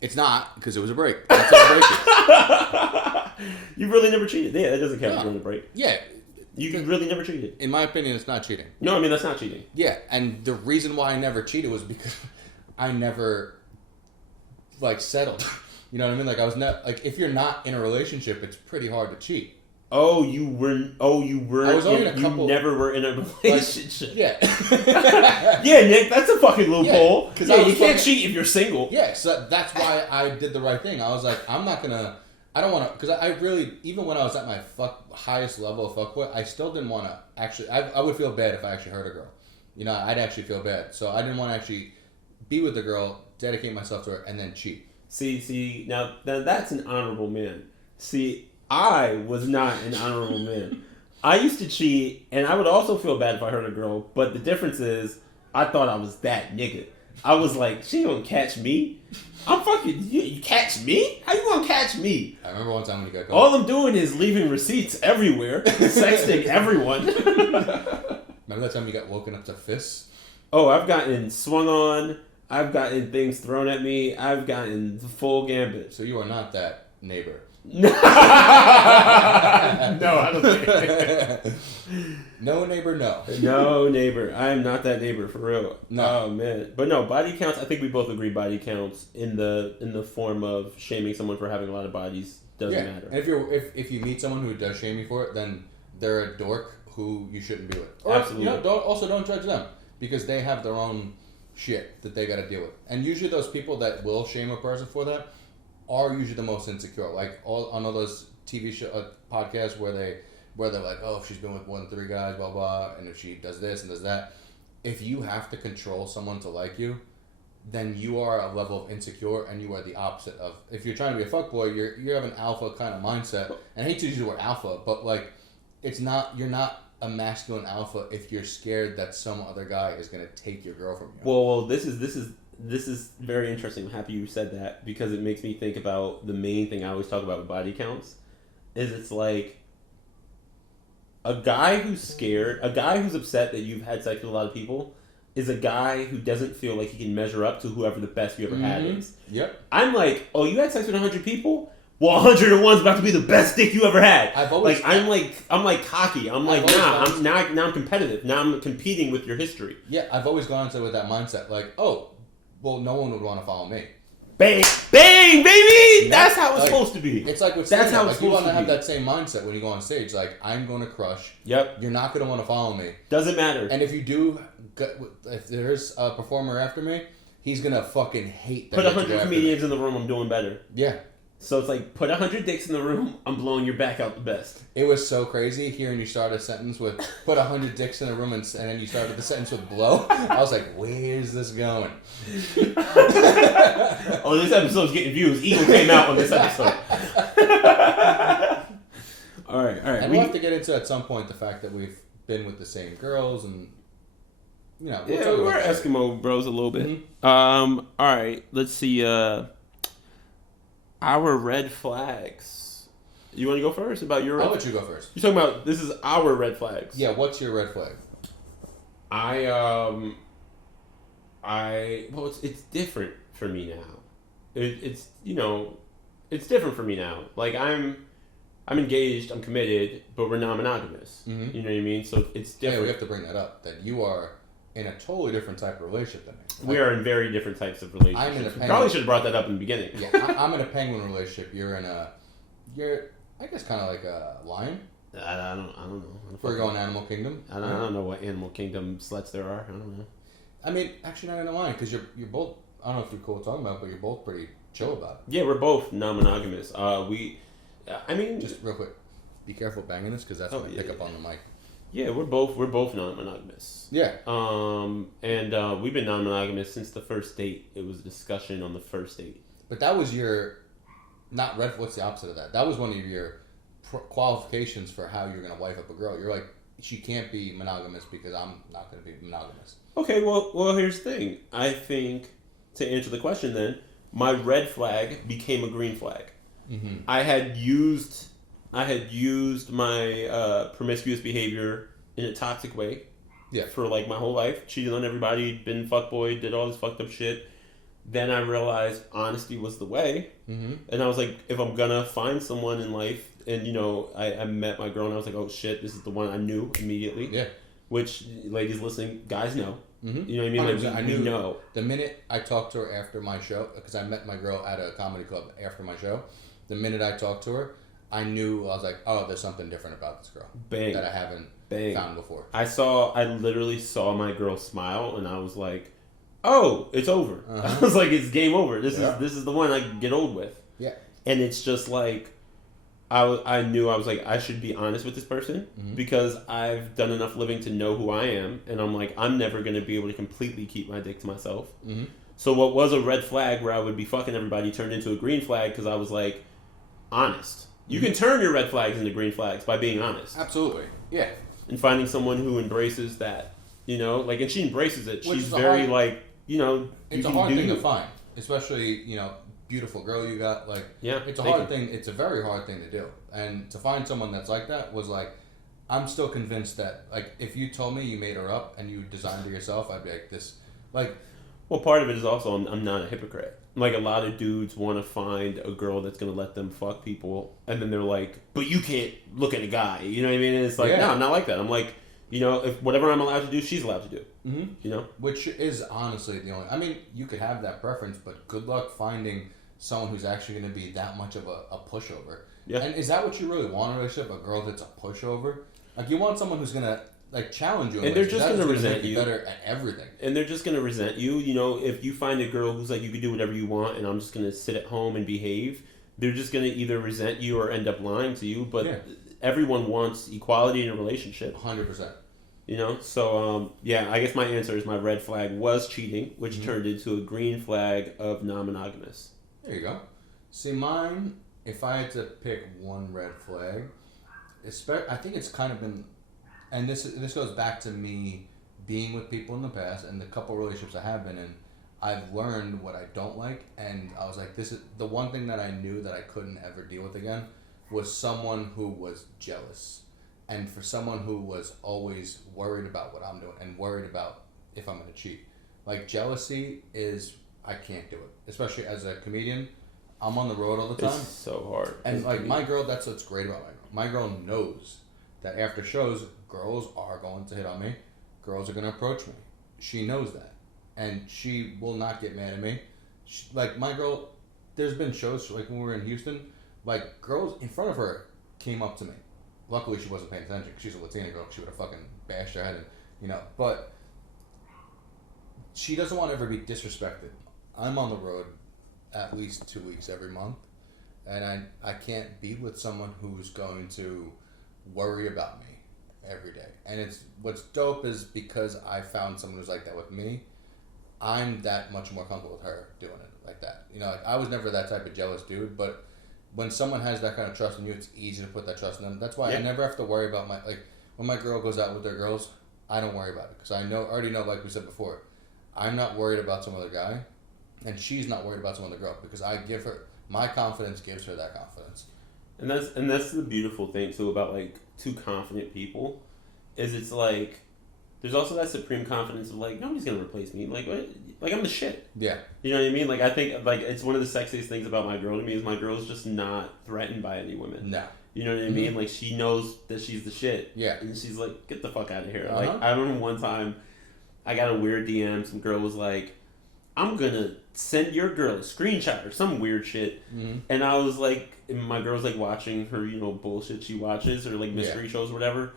It's not because it was a break. That's what a break is. You really never cheated. Yeah, that doesn't count if you're on a break. Yeah. You really never cheated. In my opinion, it's not cheating. No, I mean, that's not cheating. Yeah, and the reason why I never cheated was because I never, settled. You know what I mean? Like, I was not, if you're not in a relationship, it's pretty hard to cheat. You were. I was only in a couple. You never were in a relationship. Yeah. Yeah, Nick, that's a fucking loophole. Because you can't cheat if you're single. Yeah, so that's why I did the right thing. I was like, I don't want to, because I really, even when I was at my highest level of fuckboy, I still didn't want to actually, I would feel bad if I actually hurt a girl. I'd actually feel bad. So I didn't want to actually be with the girl, dedicate myself to her, and then cheat. See, now that's an honorable man. See, I was not an honorable man. I used to cheat, and I would also feel bad if I hurt a girl, but the difference is, I thought I was that nigga. I was like, she gonna catch me? I'm fucking, you catch me? How you gonna catch me? I remember one time when you got caught. All I'm doing is leaving receipts everywhere, sexting everyone. Remember that time you got woken up to fists? Oh, I've gotten swung on. I've gotten things thrown at me. I've gotten the full gambit. So you are not that neighbor. No, I don't think. No neighbor, no. No neighbor. I am not that neighbor for real. No. Oh man. But no, body counts. I think we both agree body counts in the form of shaming someone for having a lot of bodies doesn't matter. And if you meet someone who does shame you for it, then they're a dork who you shouldn't be with. Or, absolutely. Don't judge them because they have their own shit that they got to deal with. And usually those people that will shame a person for that are usually the most insecure. Like on all those TV show podcasts where they're like, oh, if she's been with more than 3 guys, blah blah, and if she does this and does that. If you have to control someone to like you, then you are a level of insecure, and you are the opposite of. If you're trying to be a fuckboy, you have an alpha kind of mindset. And I hate to use the word alpha, but you're not a masculine alpha if you're scared that some other guy is gonna take your girl from you. Well, this is very interesting. I'm happy you said that because it makes me think about the main thing I always talk about with body counts. Is it's like a guy who's scared, a guy who's upset that you've had sex with a lot of people, is a guy who doesn't feel like he can measure up to whoever the best you ever had is. Yep. I'm like, oh, you had sex with 100 people? Well, 101's about to be the best dick you ever had. I'm like cocky. I'm like, now I'm competitive. Now I'm competing with your history. Yeah, I've always gone into it with that mindset. Like, oh, well, no one would want to follow me. Bang, bang, baby! That's how it's supposed to be. It's like with that's how it's supposed to be. You want to have that same mindset when you go on stage. Like, I'm going to crush. Yep. You're not going to want to follow me. Doesn't matter. And if you do, if there's a performer after me, he's going to fucking hate that. Put 100 comedians in the room, I'm doing better. Yeah. So it's like, put 100 dicks in the room, I'm blowing your back out the best. It was so crazy hearing you start a sentence with, put 100 dicks in the room, and then you started the sentence with blow. I was like, where's this going? Oh, this episode's getting views. Eagle came out on this episode. All right. And we'll have to get into at some point the fact that we've been with the same girls and, we're Eskimo bros a little bit. Mm-hmm. All right, let's see. Our red flags. You want to go first about your red I'll let you go first. You're talking about, this is our red flags. Yeah, what's your red flag? Well, it's different for me now. It's different for me now. Like, I'm engaged, I'm committed, but we're non-monogamous. Mm-hmm. You know what I mean? So it's different. Yeah, we have to bring that up. That you are in a totally different type of relationship than me. We are in very different types of relationships. We probably should have brought that up in the beginning. Yeah, I'm in a penguin relationship. You're I guess kind of like a lion. I don't know. We're going Animal Kingdom. I don't know what Animal Kingdom sluts there are. I don't know. I mean, actually not in a lion because you're both. I don't know if you're cool talking about, but you're both pretty chill about it. Yeah, we're both non-monogamous. Just real quick, be careful banging this because that's gonna pick up on the mic. Yeah, we're both non-monogamous. Yeah. And we've been non-monogamous since the first date. It was a discussion on the first date. But that was your, not red. What's the opposite of that? That was one of your qualifications for how you're gonna wife up a girl. You're like, she can't be monogamous because I'm not gonna be monogamous. Okay, well, here's the thing. I think to answer the question, then my red flag became a green flag. Mm-hmm. I had used my promiscuous behavior in a toxic way. Yeah. For like my whole life, cheated on everybody, been fuckboy, did all this fucked up shit. Then I realized honesty was the way, and I was like, if I'm gonna find someone in life, and I met my girl, and I was like, oh shit, this is the one. I knew immediately. Yeah. Which, ladies listening, guys know. Mm-hmm. You know what I mean? Like, I knew. We know. The minute I talked to her after my show, because I met my girl at a comedy club after my show, the minute I talked to her, I knew, I was like, oh, there's something different about this girl. Bang. That I haven't found before. I literally saw my girl smile, and I was like, oh, it's over. I was like, it's game over. This is the one I can get old with. Yeah. And it's just like, I knew, I was like, I should be honest with this person because I've done enough living to know who I am, and I'm like, I'm never going to be able to completely keep my dick to myself. Mm-hmm. So what was a red flag where I would be fucking everybody turned into a green flag because I was like, honest. You can turn your red flags into green flags by being honest. Absolutely. Yeah. And finding someone who embraces that, and she embraces it. Which she's very it's a hard thing to find, especially, beautiful girl you got. Like, yeah, it's a hard thing. It's a very hard thing to do. And to find someone that's like that was like, I'm still convinced that, like, if you told me you made her up and you designed her yourself, I'd be like, this, like. Well, part of it is also I'm not a hypocrite. Like, a lot of dudes want to find a girl that's going to let them fuck people, and then they're like, but you can't look at a guy. You know what I mean? And it's like, no, I'm not like that. I'm like, if whatever I'm allowed to do, she's allowed to do. Mm-hmm. Which is honestly the only. I mean, you could have that preference, but good luck finding someone who's actually going to be that much of a pushover. Yeah. And is that what you really want in a relationship? A girl that's a pushover? Like, you want someone who's going to, like, challenge you. And they're just going to resent you. Better at everything. And they're just going to resent you. If you find a girl who's like, you can do whatever you want, and I'm just going to sit at home and behave, they're just going to either resent you or end up lying to you. But everyone wants equality in a relationship. 100%. So, I guess my answer is my red flag was cheating, which turned into a green flag of non-monogamous. There you go. See, mine, if I had to pick one red flag, I think it's kind of been, and this goes back to me being with people in the past and the couple relationships I have been in. I've learned what I don't like, and I was like, this is the one thing that I knew that I couldn't ever deal with again was someone who was jealous. And for someone who was always worried about what I'm doing and worried about if I'm going to cheat. Like, jealousy I can't do it. Especially as a comedian, I'm on the road all the time. It's so hard. And, like, my girl, that's what's great about my girl. My girl knows that after shows, girls are going to hit on me. Girls are going to approach me. She knows that. And she will not get mad at me. Like, my girl, there's been shows, like, when we were in Houston, like, girls in front of her came up to me. Luckily, she wasn't paying attention because she's a Latina girl. She would have fucking bashed her head in, But she doesn't want to ever be disrespected. I'm on the road at least 2 weeks every month, and I can't be with someone who's going to worry about me every day. And what's dope is because I found someone who's like that with me, I'm that much more comfortable with her doing it like that. I was never that type of jealous dude, but when someone has that kind of trust in you, it's easy to put that trust in them. That's why I never have to worry about when my girl goes out with their girls, I don't worry about it because I already know, like we said before, I'm not worried about some other guy, and she's not worried about some other girl because I give her my confidence, gives her that confidence. And that's the beautiful thing too about like two confident people, is it's like there's also that supreme confidence of like, nobody's gonna replace me. Like, what? Like, I'm the shit. Yeah. You know what I mean? Like, I think like it's one of the sexiest things about my girl to me is my girl's just not threatened by any women. No. You know what I mean? Like, she knows that she's the shit. Yeah. And she's like, get the fuck out of here. Uh-huh. Like, I remember one time I got a weird DM. Some girl was like, I'm gonna send your girl a screenshot or some weird shit. Mm-hmm. And I was like, and my girl's like watching her, bullshit she watches or like mystery shows or whatever.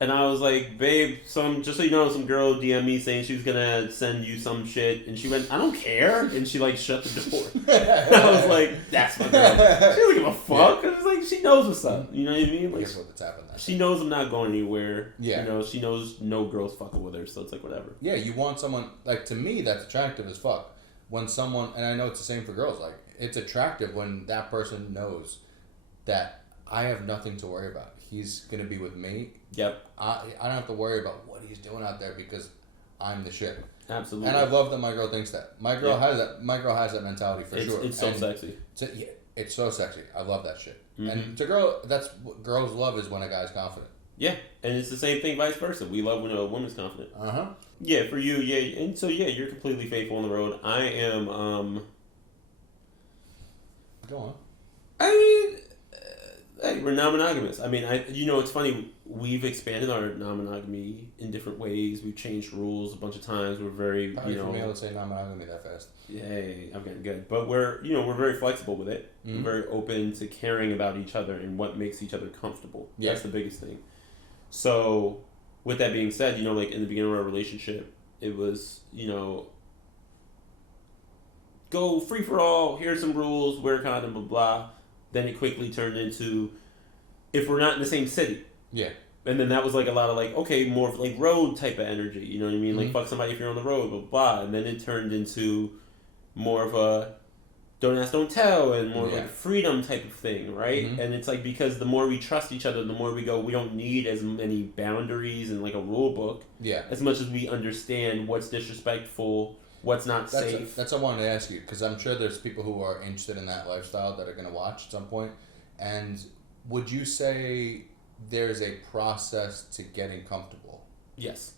And I was like, babe, just so you know, some girl DM me saying she was gonna send you some shit, and she went, I don't care, and she like shut the door. And I was like, that's my girl. She doesn't give a fuck. I was like, she knows what's up. You know what I mean? Like, Guess what's happened. She knows I'm not going anywhere. Yeah. She knows no girl's fucking with her, so it's like whatever. Yeah, you want someone like, to me that's attractive as fuck. When someone, and I know it's the same for girls, like it's attractive when that person knows that I have nothing to worry about. He's gonna be with me. Yep. I don't have to worry about what he's doing out there because I'm the shit. Absolutely. And I love that my girl thinks that. My girl has that. My girl has that mentality for sure. It's so sexy. It's so sexy. I love that shit. Mm-hmm. And to girl, that's what girls love is when a guy's confident. Yeah, and it's the same thing vice versa. We love when a woman's confident. Yeah, for you, yeah, and so yeah, you're completely faithful on the road. I am. Go on. I mean, hey, we're non-monogamous. I mean, it's funny. We've expanded our non-monogamy in different ways. We've changed rules a bunch of times. We're very, Probably for me, able to say non-monogamy that fast. Hey, I'm getting good, but we're very flexible with it. Mm-hmm. We're very open to caring about each other and what makes each other comfortable. Yeah. That's the biggest thing. So, with that being said, like in the beginning of our relationship, it was, go free for all, here's some rules, wear a condom, blah, blah. Then it quickly turned into, if we're not in the same city. Yeah. And then that was like a lot of like, okay, more of like road type of energy, you know what I mean? Mm-hmm. Like, fuck somebody if you're on the road, blah, blah. And then it turned into more of a don't ask, don't tell, and more like freedom type of thing, right? Mm-hmm. And it's like, because the more we trust each other, the more we go, we don't need as many boundaries and like a rule book. Yeah. As much as we understand what's disrespectful, what's not safe. That's what I wanted to ask you, because I'm sure there's people who are interested in that lifestyle that are going to watch at some point. And would you say there's a process to getting comfortable? Yes.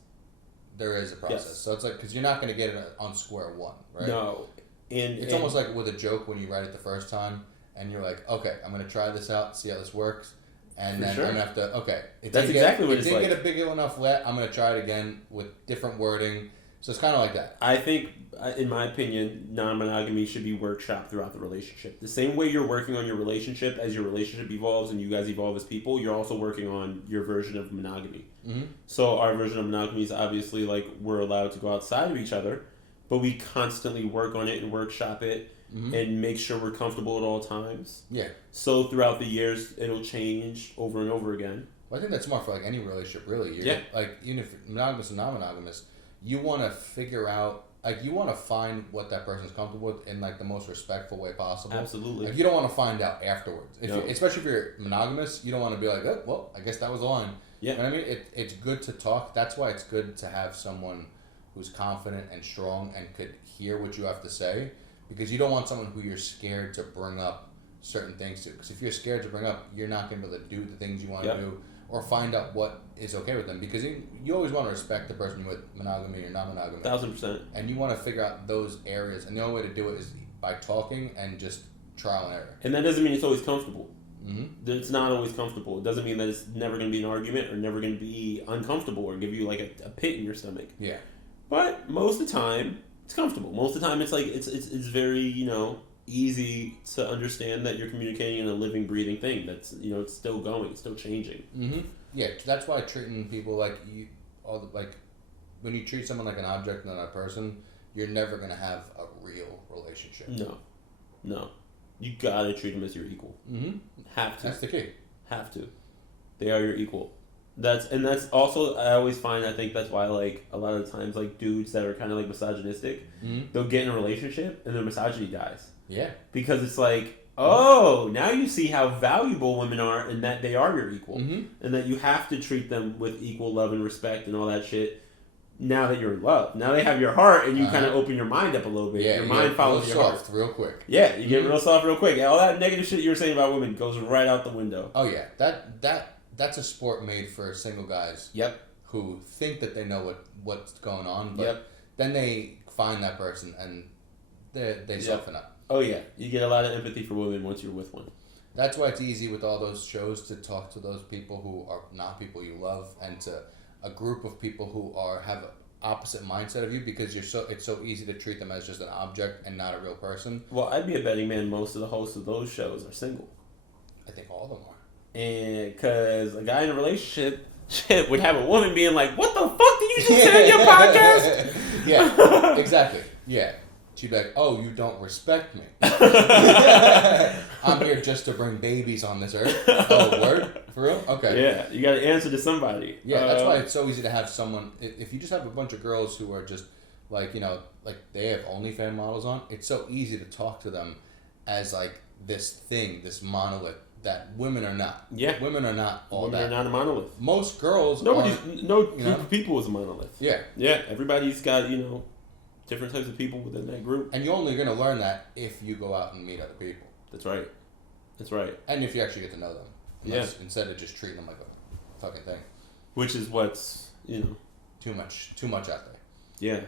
There is a process. Yes. So it's like, because you're not going to get it on square one, right? No. It's almost like with a joke when you write it the first time and you're like, okay, I'm going to try this out, see how this works. And then I'm going to have to, okay. That's exactly what it's like. It didn't get a big enough let, I'm going to try it again with different wording. So it's kind of like that. I think, in my opinion, non-monogamy should be workshopped throughout the relationship. The same way you're working on your relationship as your relationship evolves and you guys evolve as people, you're also working on your version of monogamy. Mm-hmm. So our version of monogamy is obviously like we're allowed to go outside of each other, but we constantly work on it and workshop it and make sure we're comfortable at all times. Yeah. So throughout the years, it'll change over and over again. Well, I think that's smart for like any relationship, really. Like, even if monogamous or non-monogamous, you want to figure out, like, you want to find what that person's comfortable with in, like, the most respectful way possible. Absolutely. Like, you don't want to find out afterwards. Especially if you're monogamous, you don't want to be like, oh, well, I guess that was the line. Yeah. You know what I mean? It's good to talk. That's why it's good to have someone who's confident and strong and could hear what you have to say, because you don't want someone who you're scared to bring up certain things to. Because if you're scared to bring up, you're not going to be able to do the things you want to do or find out what is okay with them. Because you always want to respect the person you're with, monogamy or non-monogamy. 1000%. And you want to figure out those areas. And the only way to do it is by talking and just trial and error. And that doesn't mean it's always comfortable. Mm-hmm. It's not always comfortable. It doesn't mean that it's never going to be an argument or never going to be uncomfortable or give you like a pit in your stomach. Yeah. But most of the time, it's comfortable. Most of the time, it's like it's very easy to understand that you're communicating in a living, breathing thing. That's it's still going, it's still changing. Mm-hmm. Yeah, that's why treating people like when you treat someone like an object and not a person, you're never gonna have a real relationship. No, you gotta treat them as your equal. Mm-hmm. Have to. That's the key. Have to. They are your equal. That's also, I always find, I think that's why like a lot of times like dudes that are kind of like misogynistic, they'll get in a relationship and their misogyny dies. Yeah. Because it's like, oh, now you see how valuable women are and that they are your equal. Mm-hmm. And that you have to treat them with equal love and respect and all that shit. Now that you're in love. Now they have your heart and you kind of open your mind up a little bit. Yeah, your mind follows your heart. Real quick. Yeah, you get real soft real quick. All that negative shit you were saying about women goes right out the window. Oh yeah, that's a sport made for single guys. Yep. who think that they know what's going on, but then they find that person and they soften up. Oh yeah, you get a lot of empathy for women once you're with one. That's why it's easy with all those shows to talk to those people who are not people you love, and to a group of people who have an opposite mindset of you, because it's so easy to treat them as just an object and not a real person. Well, I'd be a betting man most of the hosts of those shows are single. I think all of them are. And because a guy in a relationship would have a woman being like, "What the fuck did you just say on your podcast?" Yeah, exactly. Yeah. She'd be like, "Oh, you don't respect me. I'm here just to bring babies on this earth." Oh, word? For real? Okay. Yeah, you got to answer to somebody. Yeah, that's why it's so easy to have someone. If you just have a bunch of girls who are just like they have OnlyFans models on, it's so easy to talk to them as like this thing, this monolith that women are not. Yeah. Women are not all women that. Women are not a monolith. Most girls no group of people is a monolith. Yeah. Yeah, everybody's got, different types of people within that group. And you're only going to learn that if you go out and meet other people. That's right. And if you actually get to know them. Instead of just treating them like a fucking thing. Which is what's, too much out there. Yeah.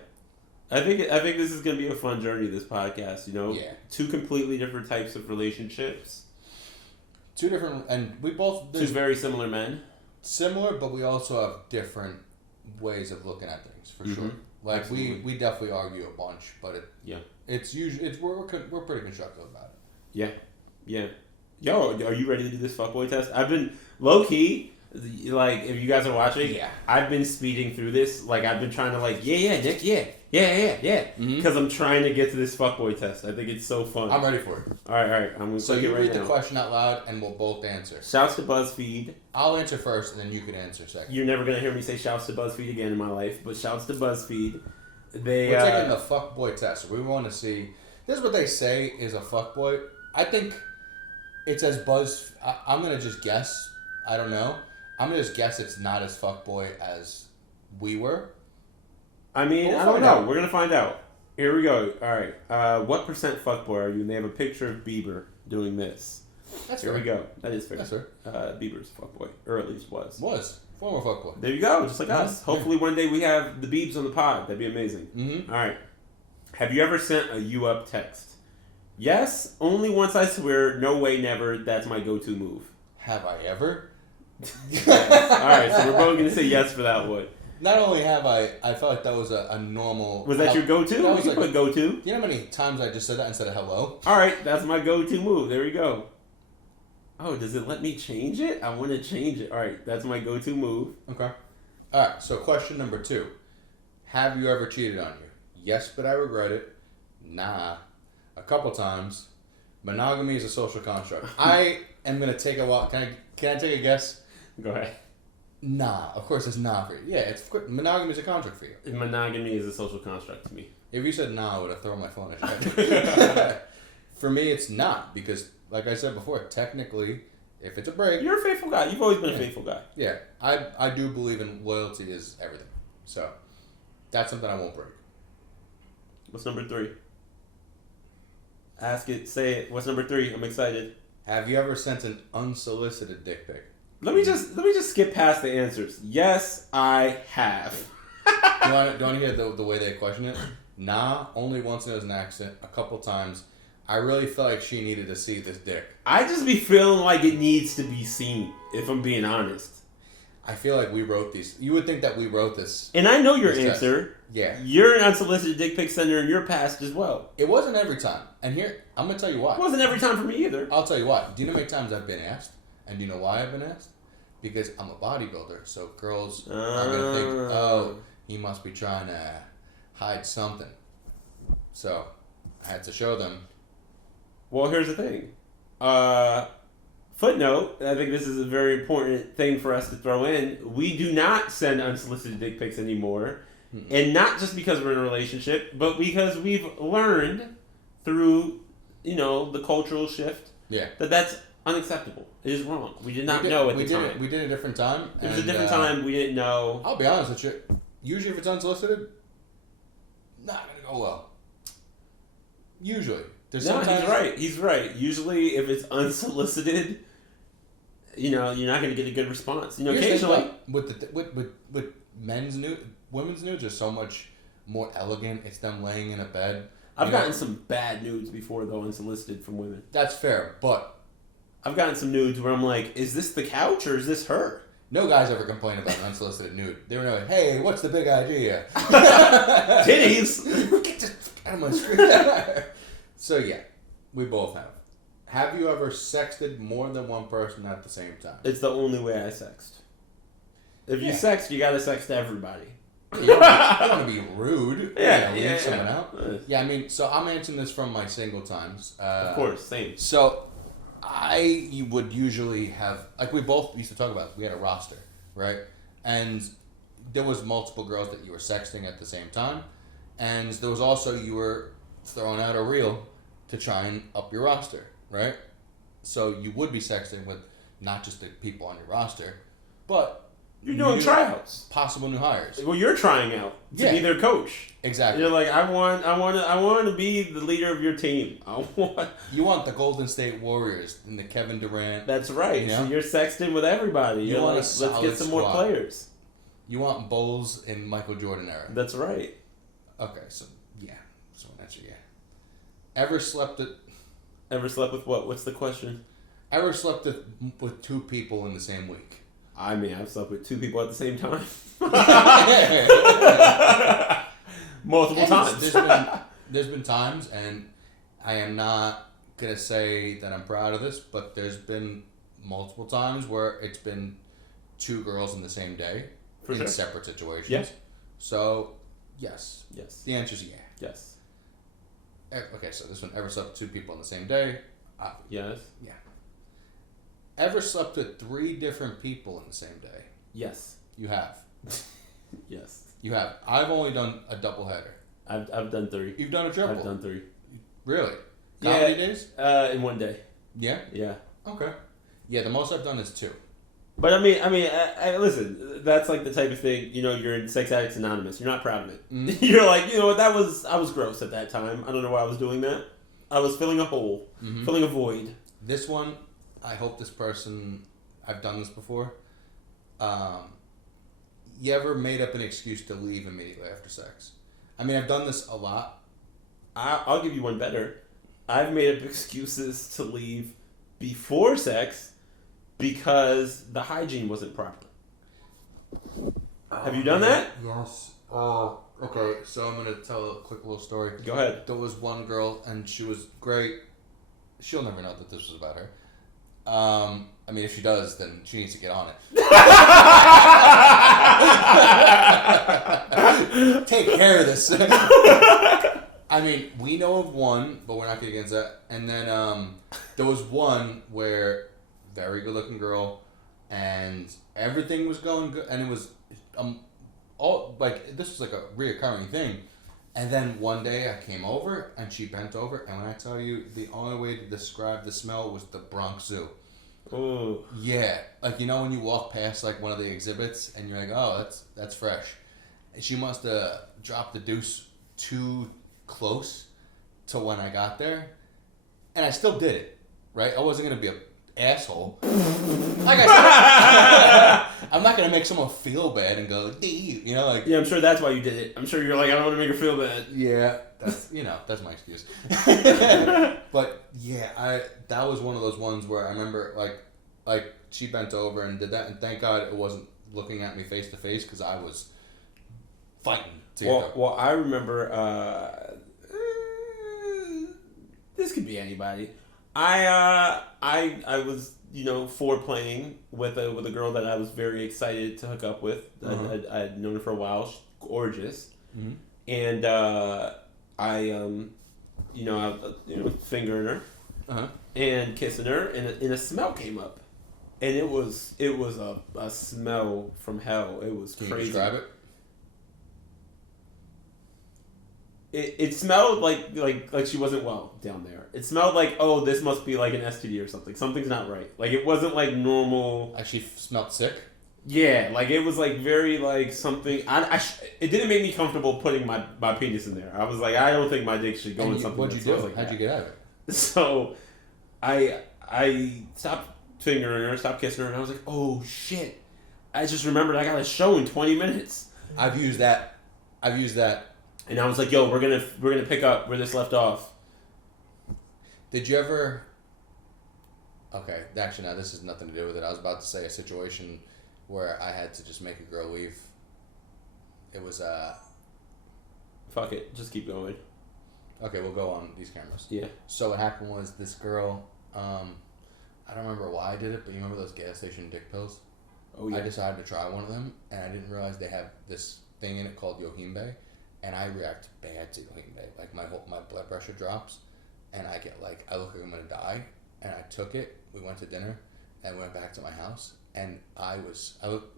I think this is going to be a fun journey, this podcast, Yeah. Two completely different types of relationships. Two different, and we both... Two very similar men. Similar, but we also have different ways of looking at things, for sure. Like, absolutely. we definitely argue a bunch, but it's usually, we're pretty constructive about it. Yeah. Yo, are you ready to do this fuckboy test? I've been, low-key... Like, if you guys are watching, I've been speeding through this. Like, I've been trying to, like, Nick, yeah. Because I'm trying to get to this fuckboy test. I think it's so fun. I'm ready for it. All right. I'm going to click it right now. So you read the question out loud, and we'll both answer. Shouts to BuzzFeed. I'll answer first, and then you can answer second. You're never going to hear me say shouts to BuzzFeed again in my life, but shouts to BuzzFeed. We're taking the fuckboy test. We want to see... This is what they say is a fuckboy. I think it's as I'm going to just guess. I don't know. I'm going to just guess it's not as fuckboy as we were. I mean, I don't know. We're going to find out. Here we go. All right. What % fuckboy are you? And they have a picture of Bieber doing this. That's Here fair. we go. That is fair. That's fair. Bieber's fuckboy. Or at least was. Former fuckboy. There you go. Just like us. Hopefully one day we have the Biebs on the pod. That'd be amazing. Mm-hmm. All right. Have you ever sent a you up text? Yes. Only once, I swear. No way, never. That's my go-to move. Have I ever? Alright, so we're both going to say yes for that one. Not only have I felt like that was a normal... Was that your go-to? That was you put go-to. You know how many times I just said that instead of hello? Alright, that's my go-to move. There we go. Oh, does it let me change it? I want to change it. Alright, that's my go-to move. Okay. Alright, so question number 2. Have you ever cheated on you? Yes, but I regret it. Nah. A couple times. Monogamy is a social construct. I am going to take a while. Can I take a guess? Go ahead. Nah, of course it's not for you. Yeah, monogamy is a contract for you. Monogamy is a social construct to me. If you said nah, I would have thrown my phone at you. For me, it's not, because, like I said before, technically, if it's a break... You're a faithful guy. You've always been a faithful guy. Yeah, I do believe in loyalty is everything. So, that's something I won't break. What's number 3? Ask it, say it. What's number 3? I'm excited. Have you ever sent an unsolicited dick pic? Let me just skip past the answers. Yes, I have. Do you want to hear the way they question it? Nah, only once it was an accident. A couple times. I really felt like she needed to see this dick. I just be feeling like it needs to be seen, if I'm being honest. I feel like we wrote these. You would think that we wrote this. And I know your answer. Test. Yeah. You're an unsolicited dick pic sender in your past as well. It wasn't every time. And here, I'm going to tell you why. It wasn't every time for me either. I'll tell you why. Do you know how many times I've been asked? And do you know why I've been asked? Because I'm a bodybuilder. So girls are going to think, oh, he must be trying to hide something. So I had to show them. Well, here's the thing. Footnote, I think this is a very important thing for us to throw in. We do not send unsolicited dick pics anymore. Mm-hmm. And not just because we're in a relationship, but because we've learned through, the cultural shift that that's unacceptable. It is wrong. We did not know at the time. We did a different time. It was a different time. We didn't know. I'll be honest with you. Usually if it's unsolicited, not going to go well. Usually. He's right. He's right. Usually if it's unsolicited, you're not going to get a good response. Occasionally with women's nudes are so much more elegant. It's them laying in a bed. I've gotten some bad nudes before, though, unsolicited from women. That's fair, but I've gotten some nudes where I'm like, is this the couch or is this her? No guys ever complain about an unsolicited nude. They were like, hey, what's the big idea? Titties! Get this out of my screen. So, yeah, we both have. Have you ever sexted more than one person at the same time? It's the only way I sext. If you sext, you gotta sext everybody. You don't want to be rude. Yeah, leave someone out. Yeah, I mean, so I'm answering this from my single times. Of course, same. So, you would usually have, like we both used to talk about, we had a roster, right? And there was multiple girls that you were sexting at the same time. And there was also, you were throwing out a reel to try and up your roster, right? So you would be sexting with not just the people on your roster, but you're doing tryouts. Possible new hires. Well, you're trying out to be their coach. Exactly. You're like, I want to be the leader of your team. You want the Golden State Warriors and the Kevin Durant. That's right. You know? So you're sexting with everybody. You're like, let's get some more players. You want Bulls in Michael Jordan era. That's right. Okay, so yeah. So answer yeah. Ever slept with what? What's the question? Ever slept with two people in the same week? I mean, I've slept with two people at the same time. Multiple times. There's been times, and I am not going to say that I'm proud of this, but there's been multiple times where it's been two girls in the same day in separate situations. Yeah. So, yes. Yes. The answer is yeah. Yes. Okay, so this one, ever slept with two people on the same day? Yes. Yeah. Ever slept with 3 different people in the same day? Yes. You have. Yes. You have. I've only done a doubleheader. I've done 3. You've done a triple? I've done 3. Really? Comedy days? In one day. Yeah? Yeah. Okay. Yeah, the most I've done is 2. But I mean, listen, that's like the type of thing, you're in Sex Addicts Anonymous. You're not proud of it. Mm-hmm. You're like, I was gross at that time. I don't know why I was doing that. I was filling a hole, filling a void. This one, I hope this person, I've done this before. You ever made up an excuse to leave immediately after sex? I mean, I've done this a lot. I'll give you one better. I've made up excuses to leave before sex because the hygiene wasn't proper. Have you done that? Yes. Okay, so I'm going to tell a quick little story. Go ahead. There was one girl, and she was great. She'll never know that this was about her. I mean, if she does, then she needs to get on it. Take care of this. I mean, we know of one, but we're not going to get into that. And then there was one where very good-looking girl, and everything was going good, and it was this was like a reoccurring thing. And then one day I came over, and she bent over, and when I tell you, the only way to describe the smell was the Bronx Zoo. Oh. Yeah, like when you walk past like one of the exhibits, and you're like, oh, that's fresh. And she must have dropped the deuce too close to when I got there, and I still did it. Right, I wasn't gonna be an asshole. Like I said, I'm not gonna make someone feel bad and go, Yeah, I'm sure that's why you did it. I'm sure you're like, I don't want to make her feel bad. Yeah, that's my excuse. But yeah, that was one of those ones where I remember like she bent over and did that, and thank God it wasn't looking at me face to face because I was fighting to get there. Well, I remember. This could be anybody. I was foreplaying with a girl that I was very excited to hook up with. Uh-huh. I had known her for a while. She's gorgeous, and I fingering her, and kissing her, and a smell came up, and it was a smell from hell. It was crazy. Can you describe it? It smelled like she wasn't well down there. It smelled like, oh, this must be like an STD or something. Something's not right. Like it wasn't like normal. Like she smelled sick? Yeah, like it was like very like something. It didn't make me comfortable putting my penis in there. I was like, I don't think my dick should go in something. What'd you do? How'd you get out of it? So, I stopped fingering her, stopped kissing her, and I was like, oh shit. I just remembered I got a show in 20 minutes. I've used that. And I was like, yo, we're gonna pick up where this left off. Did you ever... Okay, actually, no, this has nothing to do with it. I was about to say a situation where I had to just make a girl leave. It was, Fuck it, just keep going. Okay, we'll go on these cameras. Yeah. So what happened was this girl, I don't remember why I did it, but you remember those gas station dick pills? Oh, yeah. I decided to try one of them, and I didn't realize they have this thing in it called Yohimbe, and I react bad to Yohimbe. Like, my blood pressure drops, and I get, like, I look like I'm going to die, and I took it, we went to dinner, and went back to my house, and I looked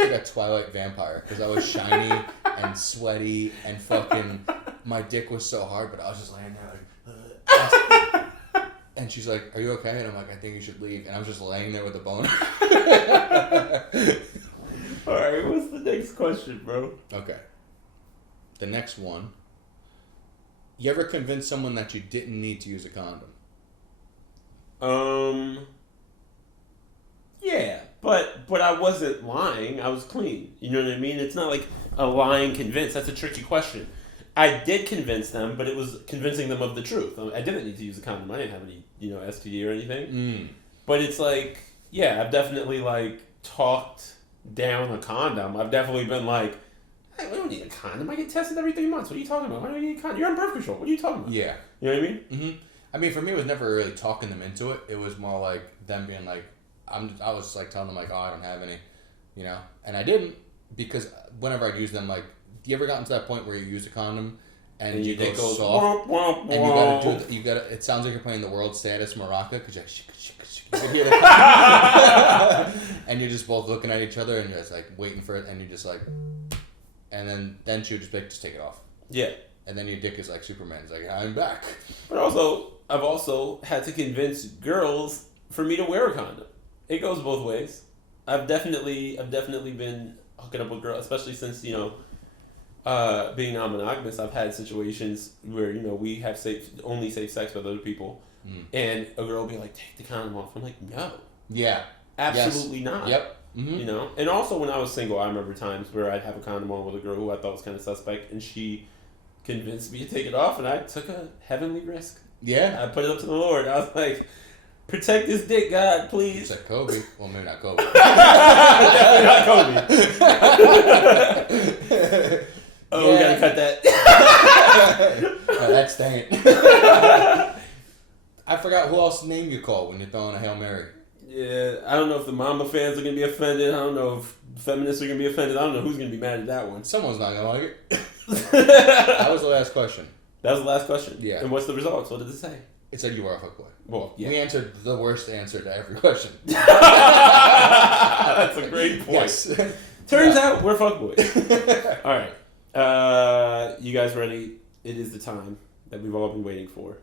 like a Twilight vampire, because I was shiny and sweaty, and fucking, my dick was so hard, but I was just laying there, like, and she's like, are you okay? And I'm like, I think you should leave, and I was just laying there with a boner. Alright, what's the next question, bro? Okay. The next one. You ever convince someone that you didn't need to use a condom? Yeah, but I wasn't lying. I was clean. You know what I mean? It's not like a lying convince. That's a tricky question. I did convince them, but it was convincing them of the truth. I didn't need to use a condom. I didn't have any, STD or anything. But it's like, yeah, I've definitely, like, talked down a condom. I've definitely been like, hey, we don't need a condom. I get tested every 3 months. What are you talking about? Why do we need a condom? You're on birth control. What are you talking about? Yeah. You know what I mean? Mm-hmm. I mean, for me, it was never really talking them into it. It was more like them being like, I was like telling them like, oh, I don't have any, and I didn't, because whenever I'd use them, like, you ever gotten to that point where you use a condom and you go soft and you gotta it sounds like you're playing the world status maraca because you can hear that and you're just both looking at each other and you're just like waiting for it and you're just like, and then she would just be like, just take it off. Yeah. And then your dick is like Superman's like, I'm back. But I've also had to convince girls for me to wear a condom. It goes both ways. I've definitely been hooking up with girls, especially since, being non-monogamous. I've had situations where, we have only safe sex with other people. And a girl will be like, take the condom off. I'm like, no. Yeah. Absolutely not. Yep. Mm-hmm. And also when I was single, I remember times where I'd have a condom on with a girl who I thought was kind of suspect, and she convinced me to take it off, and I took a heavenly risk. Yeah. I put it up to the Lord. I was like, protect this dick, God, please. You said Kobe. Well, maybe not Kobe. Definitely not Kobe. Oh, we gotta cut that. Oh, that's staying. I forgot who else's name you call when you're throwing a Hail Mary. Yeah, I don't know if the Mamba fans are gonna be offended. I don't know if feminists are gonna be offended. I don't know who's gonna be mad at that one. Someone's not gonna like it. That was the last question. That was the last question? Yeah. And what's the results? What did it say? It said you were a fuckboy. Well, yeah. We answered the worst answer to every question. That's a great point. Yes. Turns out we're fuckboys. All right. You guys ready? It is the time that we've all been waiting for.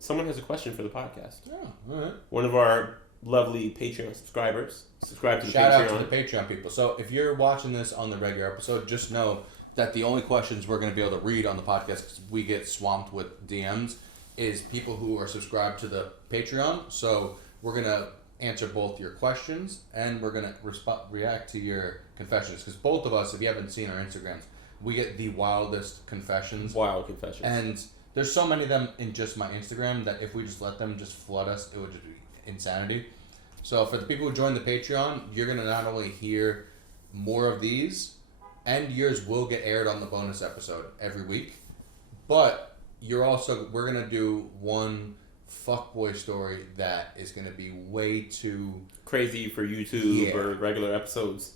Someone has a question for the podcast. Yeah, all right. One of our lovely Patreon subscribers. Subscribe to the Patreon. Shout out to the Patreon people. So if you're watching this on the regular episode, just know that the only questions we're going to be able to read on the podcast, because we get swamped with DMs, is people who are subscribed to the Patreon. So we're going to answer both your questions and we're going to react to your confessions. Because both of us, if you haven't seen our Instagrams, we get the wildest confessions. Wild confessions. And there's so many of them in just my Instagram that if we just let them just flood us, it would just be insanity. So for the people who join the Patreon, you're going to not only hear more of these, and yours will get aired on the bonus episode every week, but we're going to do one fuckboy story that is going to be way too crazy for YouTube or regular episodes.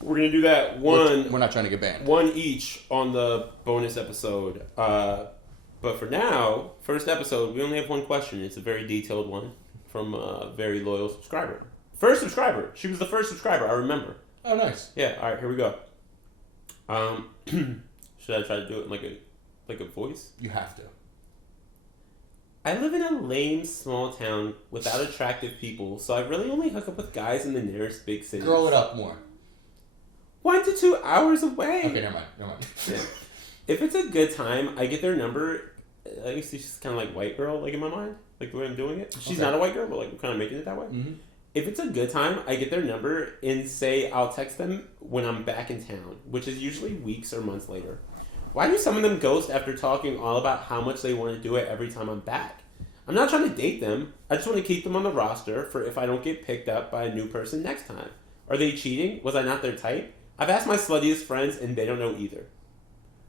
We're going to do that one. We're not trying to get banned. One each on the bonus episode. But for now, first episode, we only have one question. It's a very detailed one from a very loyal subscriber. First subscriber. She was the first subscriber, I remember. Oh, nice. Yeah, all right, here we go. Should I try to do it in like a voice? You have to. I live in a lame small town without attractive people, so I really only hook up with guys in the nearest big city. Grow it up more. 1 to 2 hours away. Okay, never mind. Yeah. If it's a good time, I get their number. I guess she's kind of like white girl, like in my mind, like the way I'm doing it. She's not a white girl, but like I'm kind of making it that way. Mm-hmm. If it's a good time, I get their number and say I'll text them when I'm back in town, which is usually weeks or months later. Why do some of them ghost after talking all about how much they want to do it every time I'm back? I'm not trying to date them. I just want to keep them on the roster for if I don't get picked up by a new person next time. Are they cheating? Was I not their type? I've asked my sluttiest friends and they don't know either.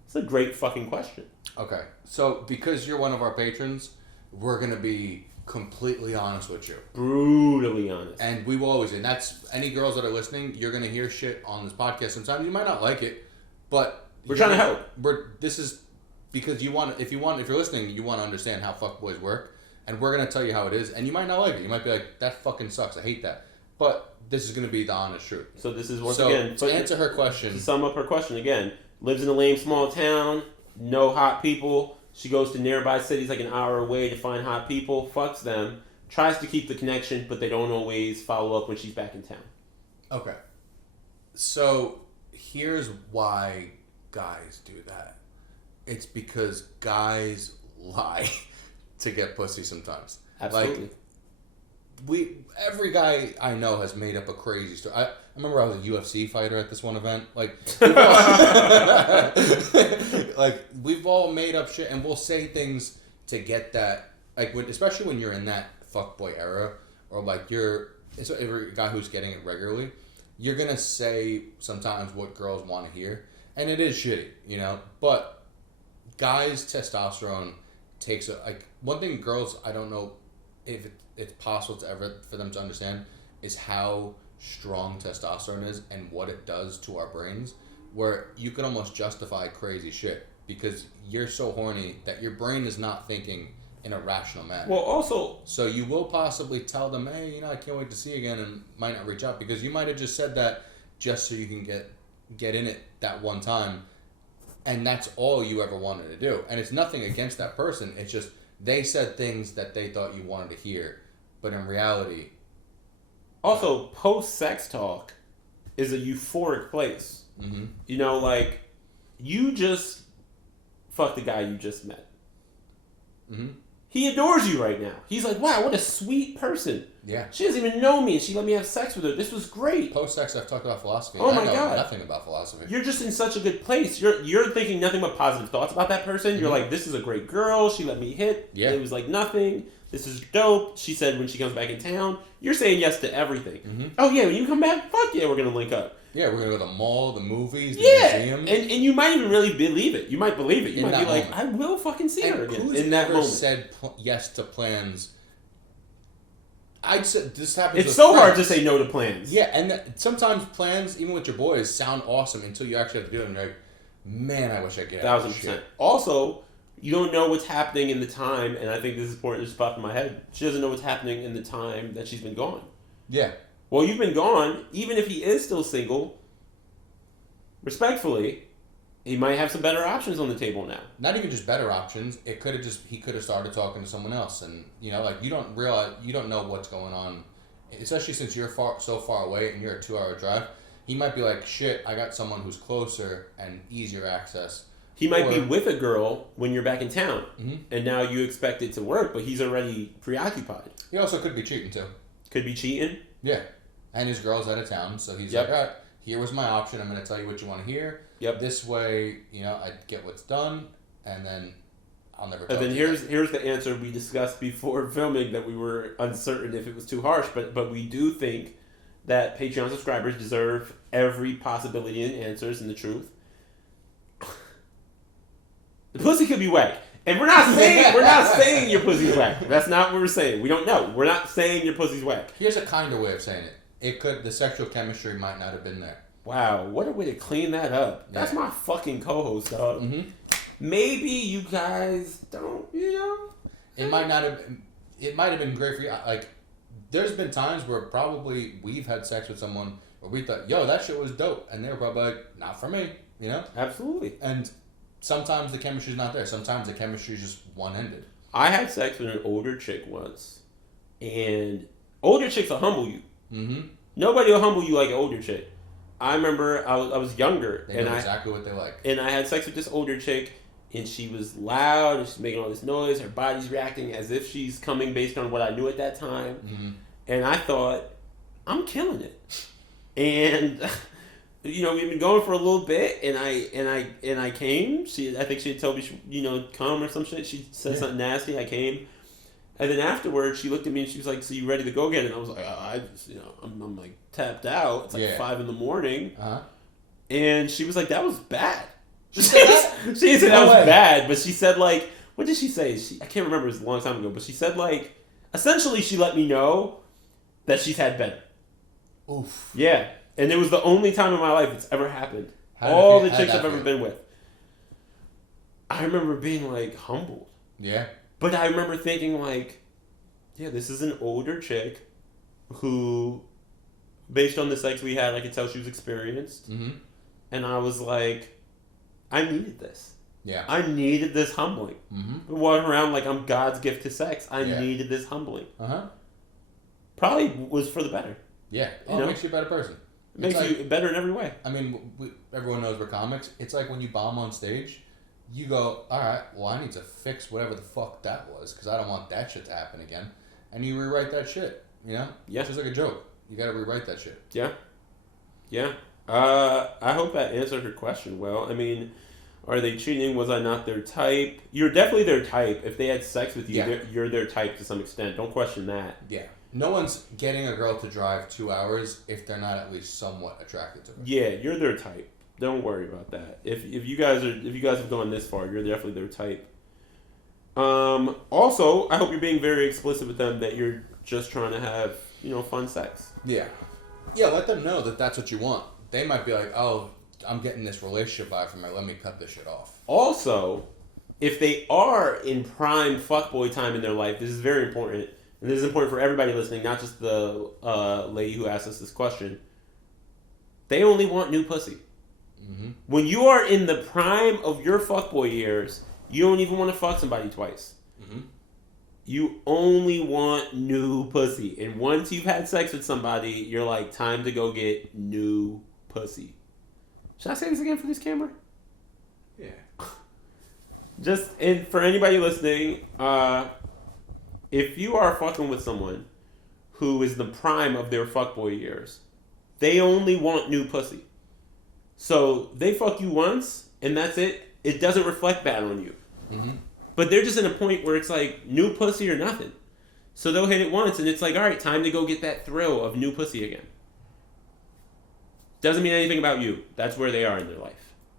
It's a great fucking question. Okay, so because you're one of our patrons, we're going to be completely honest with you. Brutally honest. And we will always, and that's, any girls that are listening, you're going to hear shit on this podcast sometimes. You might not like it, but... We're trying to help. This is because you want, if you're listening, you want to understand how fuckboys work, and we're going to tell you how it is, and you might not like it. You might be like, that fucking sucks, I hate that. But this is going to be the honest truth. So this is, once again... To answer her question... To sum up her question again, lives in a lame small town, no hot people. She goes to nearby cities like an hour away to find hot people, fucks them, tries to keep the connection, but they don't always follow up when she's back in town. Okay. So, here's why guys do that. It's because guys lie to get pussy sometimes. Absolutely. Like, every guy I know has made up a crazy story. I remember I was a UFC fighter at this one event. Like we've all made up shit, and we'll say things to get that. Like, especially when you're in that fuckboy era, or like it's every guy who's getting it regularly, you're gonna say sometimes what girls want to hear, and it is shitty, you know. But guys' testosterone takes one thing. Girls, I don't know if it's possible for them to understand is how strong testosterone is and what it does to our brains, where you can almost justify crazy shit because you're so horny that your brain is not thinking in a rational manner. Well, also... So you will possibly tell them, hey, I can't wait to see you again, and might not reach out because you might have just said that just so you can get in it that one time, and that's all you ever wanted to do. And it's nothing against that person. It's just they said things that they thought you wanted to hear, but in reality... Also, post-sex talk is a euphoric place. Mm-hmm. You know, like, you just fucked the guy you just met. Mm-hmm. He adores you right now. He's like, wow, what a sweet person. Yeah. She doesn't even know me, and she let me have sex with her. This was great. Post-sex, I've talked about philosophy. Oh my I know God. nothing about philosophy. You're just in such a good place. You're thinking nothing but positive thoughts about that person. Mm-hmm. You're like, this is a great girl. She let me hit. Yeah. It was like nothing. This is dope. She said when she comes back in town. You're saying yes to everything. Mm-hmm. Oh, yeah, when you come back, fuck yeah, we're going to link up. Yeah, we're going to go to the mall, the movies, the museum. And you might even really believe it. You might believe it. You might be like, I will fucking see her again. Who's in that moment. Said yes to plans? I'd say this happens. It's so hard to say no to plans. Yeah, and sometimes plans, even with your boys, sound awesome until you actually have to do them. And you're like, man, I wish I could. 1,000%. Also, you don't know what's happening in the time, and I think this is important. It just popped in my head. She doesn't know what's happening in the time that she's been gone. Yeah. Well, you've been gone. Even if he is still single, respectfully, he might have some better options on the table now. Not even just better options. He could have started talking to someone else, and you don't know what's going on, especially since you're so far away and you're a 2-hour drive. He might be like, shit, I got someone who's closer and easier access. He might be with a girl when you're back in town, mm-hmm. and now you expect it to work, but he's already preoccupied. He also could be cheating too. Could be cheating. Yeah, and his girl's out of town, so he's like, all right, here was my option. I'm going to tell you what you want to hear. Yep. This way, I get what's done, and then I'll never. And then here's the answer we discussed before filming that we were uncertain if it was too harsh, but we do think that Patreon subscribers deserve every possibility and answers and the truth. The pussy could be whack. And we're not saying your pussy's whack. That's not what we're saying. We don't know. We're not saying your pussy's whack. Here's a kinder way of saying it. The sexual chemistry might not have been there. Wow, what a way to clean that up. That's my fucking co-host, dog. Mm-hmm. Maybe you guys don't, It might have been great for you. Like, there's been times where probably we've had sex with someone where we thought, yo, that shit was dope. And they were probably like, not for me, Absolutely. And sometimes the chemistry's not there. Sometimes the chemistry's just one-ended. I had sex with an older chick once. And older chicks will humble you. Mm-hmm. Nobody will humble you like an older chick. I remember I was younger. They know exactly what they like. And I had sex with this older chick, and she was loud, and she's making all this noise. Her body's reacting as if she's coming based on what I knew at that time. Mm-hmm. And I thought, I'm killing it. And you know, we've been going for a little bit, and I came. I think she had told me, come or some shit. She said something nasty. I came, and then afterwards, she looked at me and she was like, "So you ready to go again?" And I was like, "I just, I'm like tapped out. It's like 5 a.m. And she was like, "That was bad." She said that was bad, but she said like, what did she say? I can't remember. It was a long time ago, but she said like, essentially, she let me know that she's had better. Oof. Yeah. And it was the only time in my life it's ever happened. All the chicks I've ever been with. I remember being, like, humbled. Yeah. But I remember thinking, like, yeah, this is an older chick who, based on the sex we had, I could tell she was experienced. Mm-hmm. And I was like, I needed this. Yeah. I needed this humbling. Mm-hmm. Walking around like I'm God's gift to sex. I needed this humbling. Uh-huh. Probably was for the better. Yeah. It makes you a better person. It makes you better in every way. I mean, everyone knows we're comics. It's like when you bomb on stage, you go, all right, well, I need to fix whatever the fuck that was because I don't want that shit to happen again. And you rewrite that shit, Yeah. It's just like a joke. You got to rewrite that shit. Yeah. Yeah. I hope that answered her question well. I mean, are they cheating? Was I not their type? You're definitely their type. If they had sex with you, you're their type to some extent. Don't question that. Yeah. No one's getting a girl to drive 2 hours if they're not at least somewhat attracted to her. Yeah, you're their type. Don't worry about that. If you guys have gone this far, you're definitely their type. Also, I hope you're being very explicit with them that you're just trying to have, fun sex. Yeah. Yeah, let them know that that's what you want. They might be like, oh, I'm getting this relationship vibe from her. Let me cut this shit off. Also, if they are in prime fuckboy time in their life, this is very important. And this is important for everybody listening, not just the lady who asked us this question. They only want new pussy. Mm-hmm. When you are in the prime of your fuckboy years, you don't even want to fuck somebody twice. Mm-hmm. You only want new pussy. And once you've had sex with somebody, you're like, time to go get new pussy. Should I say this again for this camera? Yeah. And for anybody listening, if you are fucking with someone who is the prime of their fuckboy years, they only want new pussy. So they fuck you once, and that's it. It doesn't reflect bad on you. Mm-hmm. But they're just in a point where it's like new pussy or nothing. So they'll hit it once, and it's like, all right, time to go get that thrill of new pussy again. Doesn't mean anything about you. That's where they are in their life.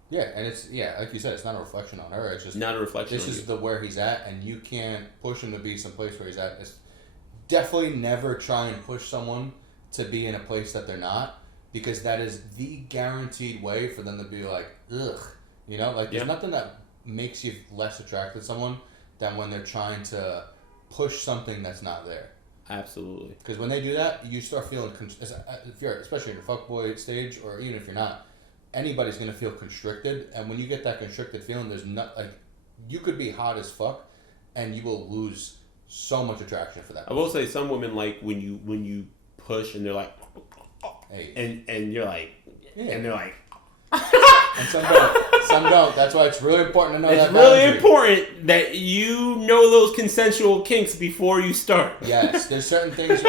Yeah, and it's like you said, it's not a reflection on her. It's just not a reflection. This is where he's at, and you can't push him to be someplace where he's at. It's definitely never try and push someone to be in a place that they're not, because that is the guaranteed way for them to be like, ugh. There's nothing that makes you less attracted to someone than when they're trying to push something that's not there. Absolutely. Because when they do that, you start feeling, if you're, especially in your fuckboy stage, or even if you're not, anybody's going to feel constricted. And when you get that constricted feeling, there's not, you could be hot as fuck, and you will lose so much attraction for that person. I will say some women like when you push and they're like, hey. and you're like, and they're like, and some don't. Some don't. That's why it's really important to know that. It's really important that you know those consensual kinks before you start. Yes, there's certain things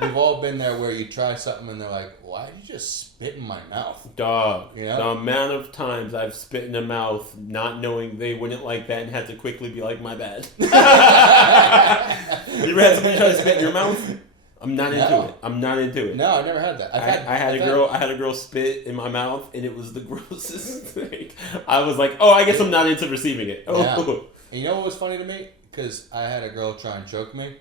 we've all been there where you try something and they're like, "Why did you just spit in my mouth?" Dog. The amount of times I've spit in a mouth not knowing they wouldn't like that and had to quickly be like, "My bad." You ever had somebody try to spit in your mouth? I'm not into it. I'm not into it. No, I never had that. I had a girl spit in my mouth, and it was the grossest thing. I was like, oh, I guess I'm not into receiving it. Oh. Yeah. And you know what was funny to me? Because I had a girl try and choke me,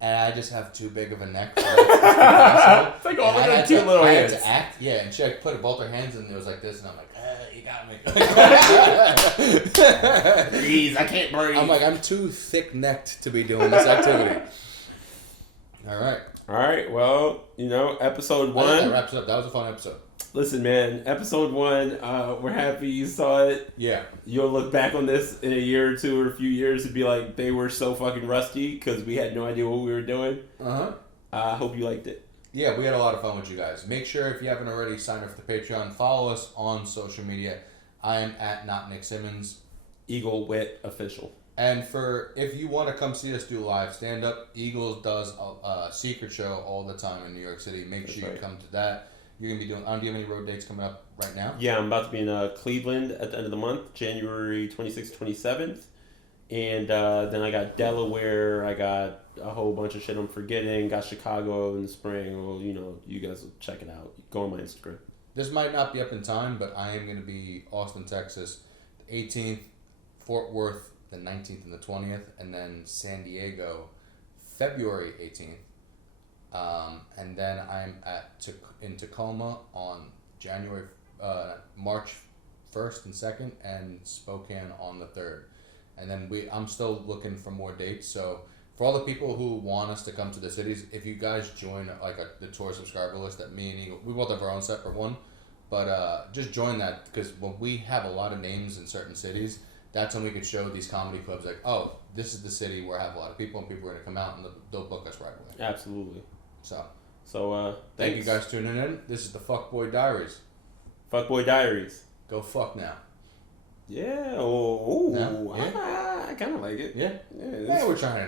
and I just have too big of a neck for that. It's like, oh, look at two little hands. I had to act, and she put both her hands in, and it was like this, and I'm like, you got me. Please, I can't breathe. I'm like, I'm too thick-necked to be doing this activity. All right. Well, episode 1. That wraps it up. That was a fun episode. Listen, man, episode 1, we're happy you saw it. Yeah. You'll look back on this in a year or two or a few years and be like, they were so fucking rusty because we had no idea what we were doing. Uh-huh. I hope you liked it. Yeah, we had a lot of fun with you guys. Make sure, if you haven't already, sign up for the Patreon. Follow us on social media. I am at Notnicksimmons. Eaglewittofficial. And if you want to come see us do live stand up, Eagles does a secret show all the time in New York City. Make sure you come to that. You're gonna be doing. Do you have any road dates coming up right now? Yeah, I'm about to be in Cleveland at the end of the month, January 26th, 27th. And then I got Delaware. I got a whole bunch of shit I'm forgetting. Got Chicago in the spring. Well, you guys will check it out. Go on my Instagram. This might not be up in time, but I am going to be Austin, Texas, the 18th, Fort Worth, the 19th and the 20th, and then San Diego, February 18th. And then I'm in Tacoma on March 1st and 2nd, and Spokane on the 3rd. And then I'm still looking for more dates. So for all the people who want us to come to the cities, if you guys join the tour subscriber list that me and Eagle, we both have our own separate one, but just join that, because when we have a lot of names in certain cities, that's when we could show these comedy clubs like, oh, this is the city where I have a lot of people, and people are going to come out and they'll book us right away. Absolutely. So thank you guys tuning in. This is the Fuckboy Diaries. Fuckboy Diaries. Go fuck now. Yeah. Oh, yeah. I kind of like it. Yeah. Yeah, we're trying it out.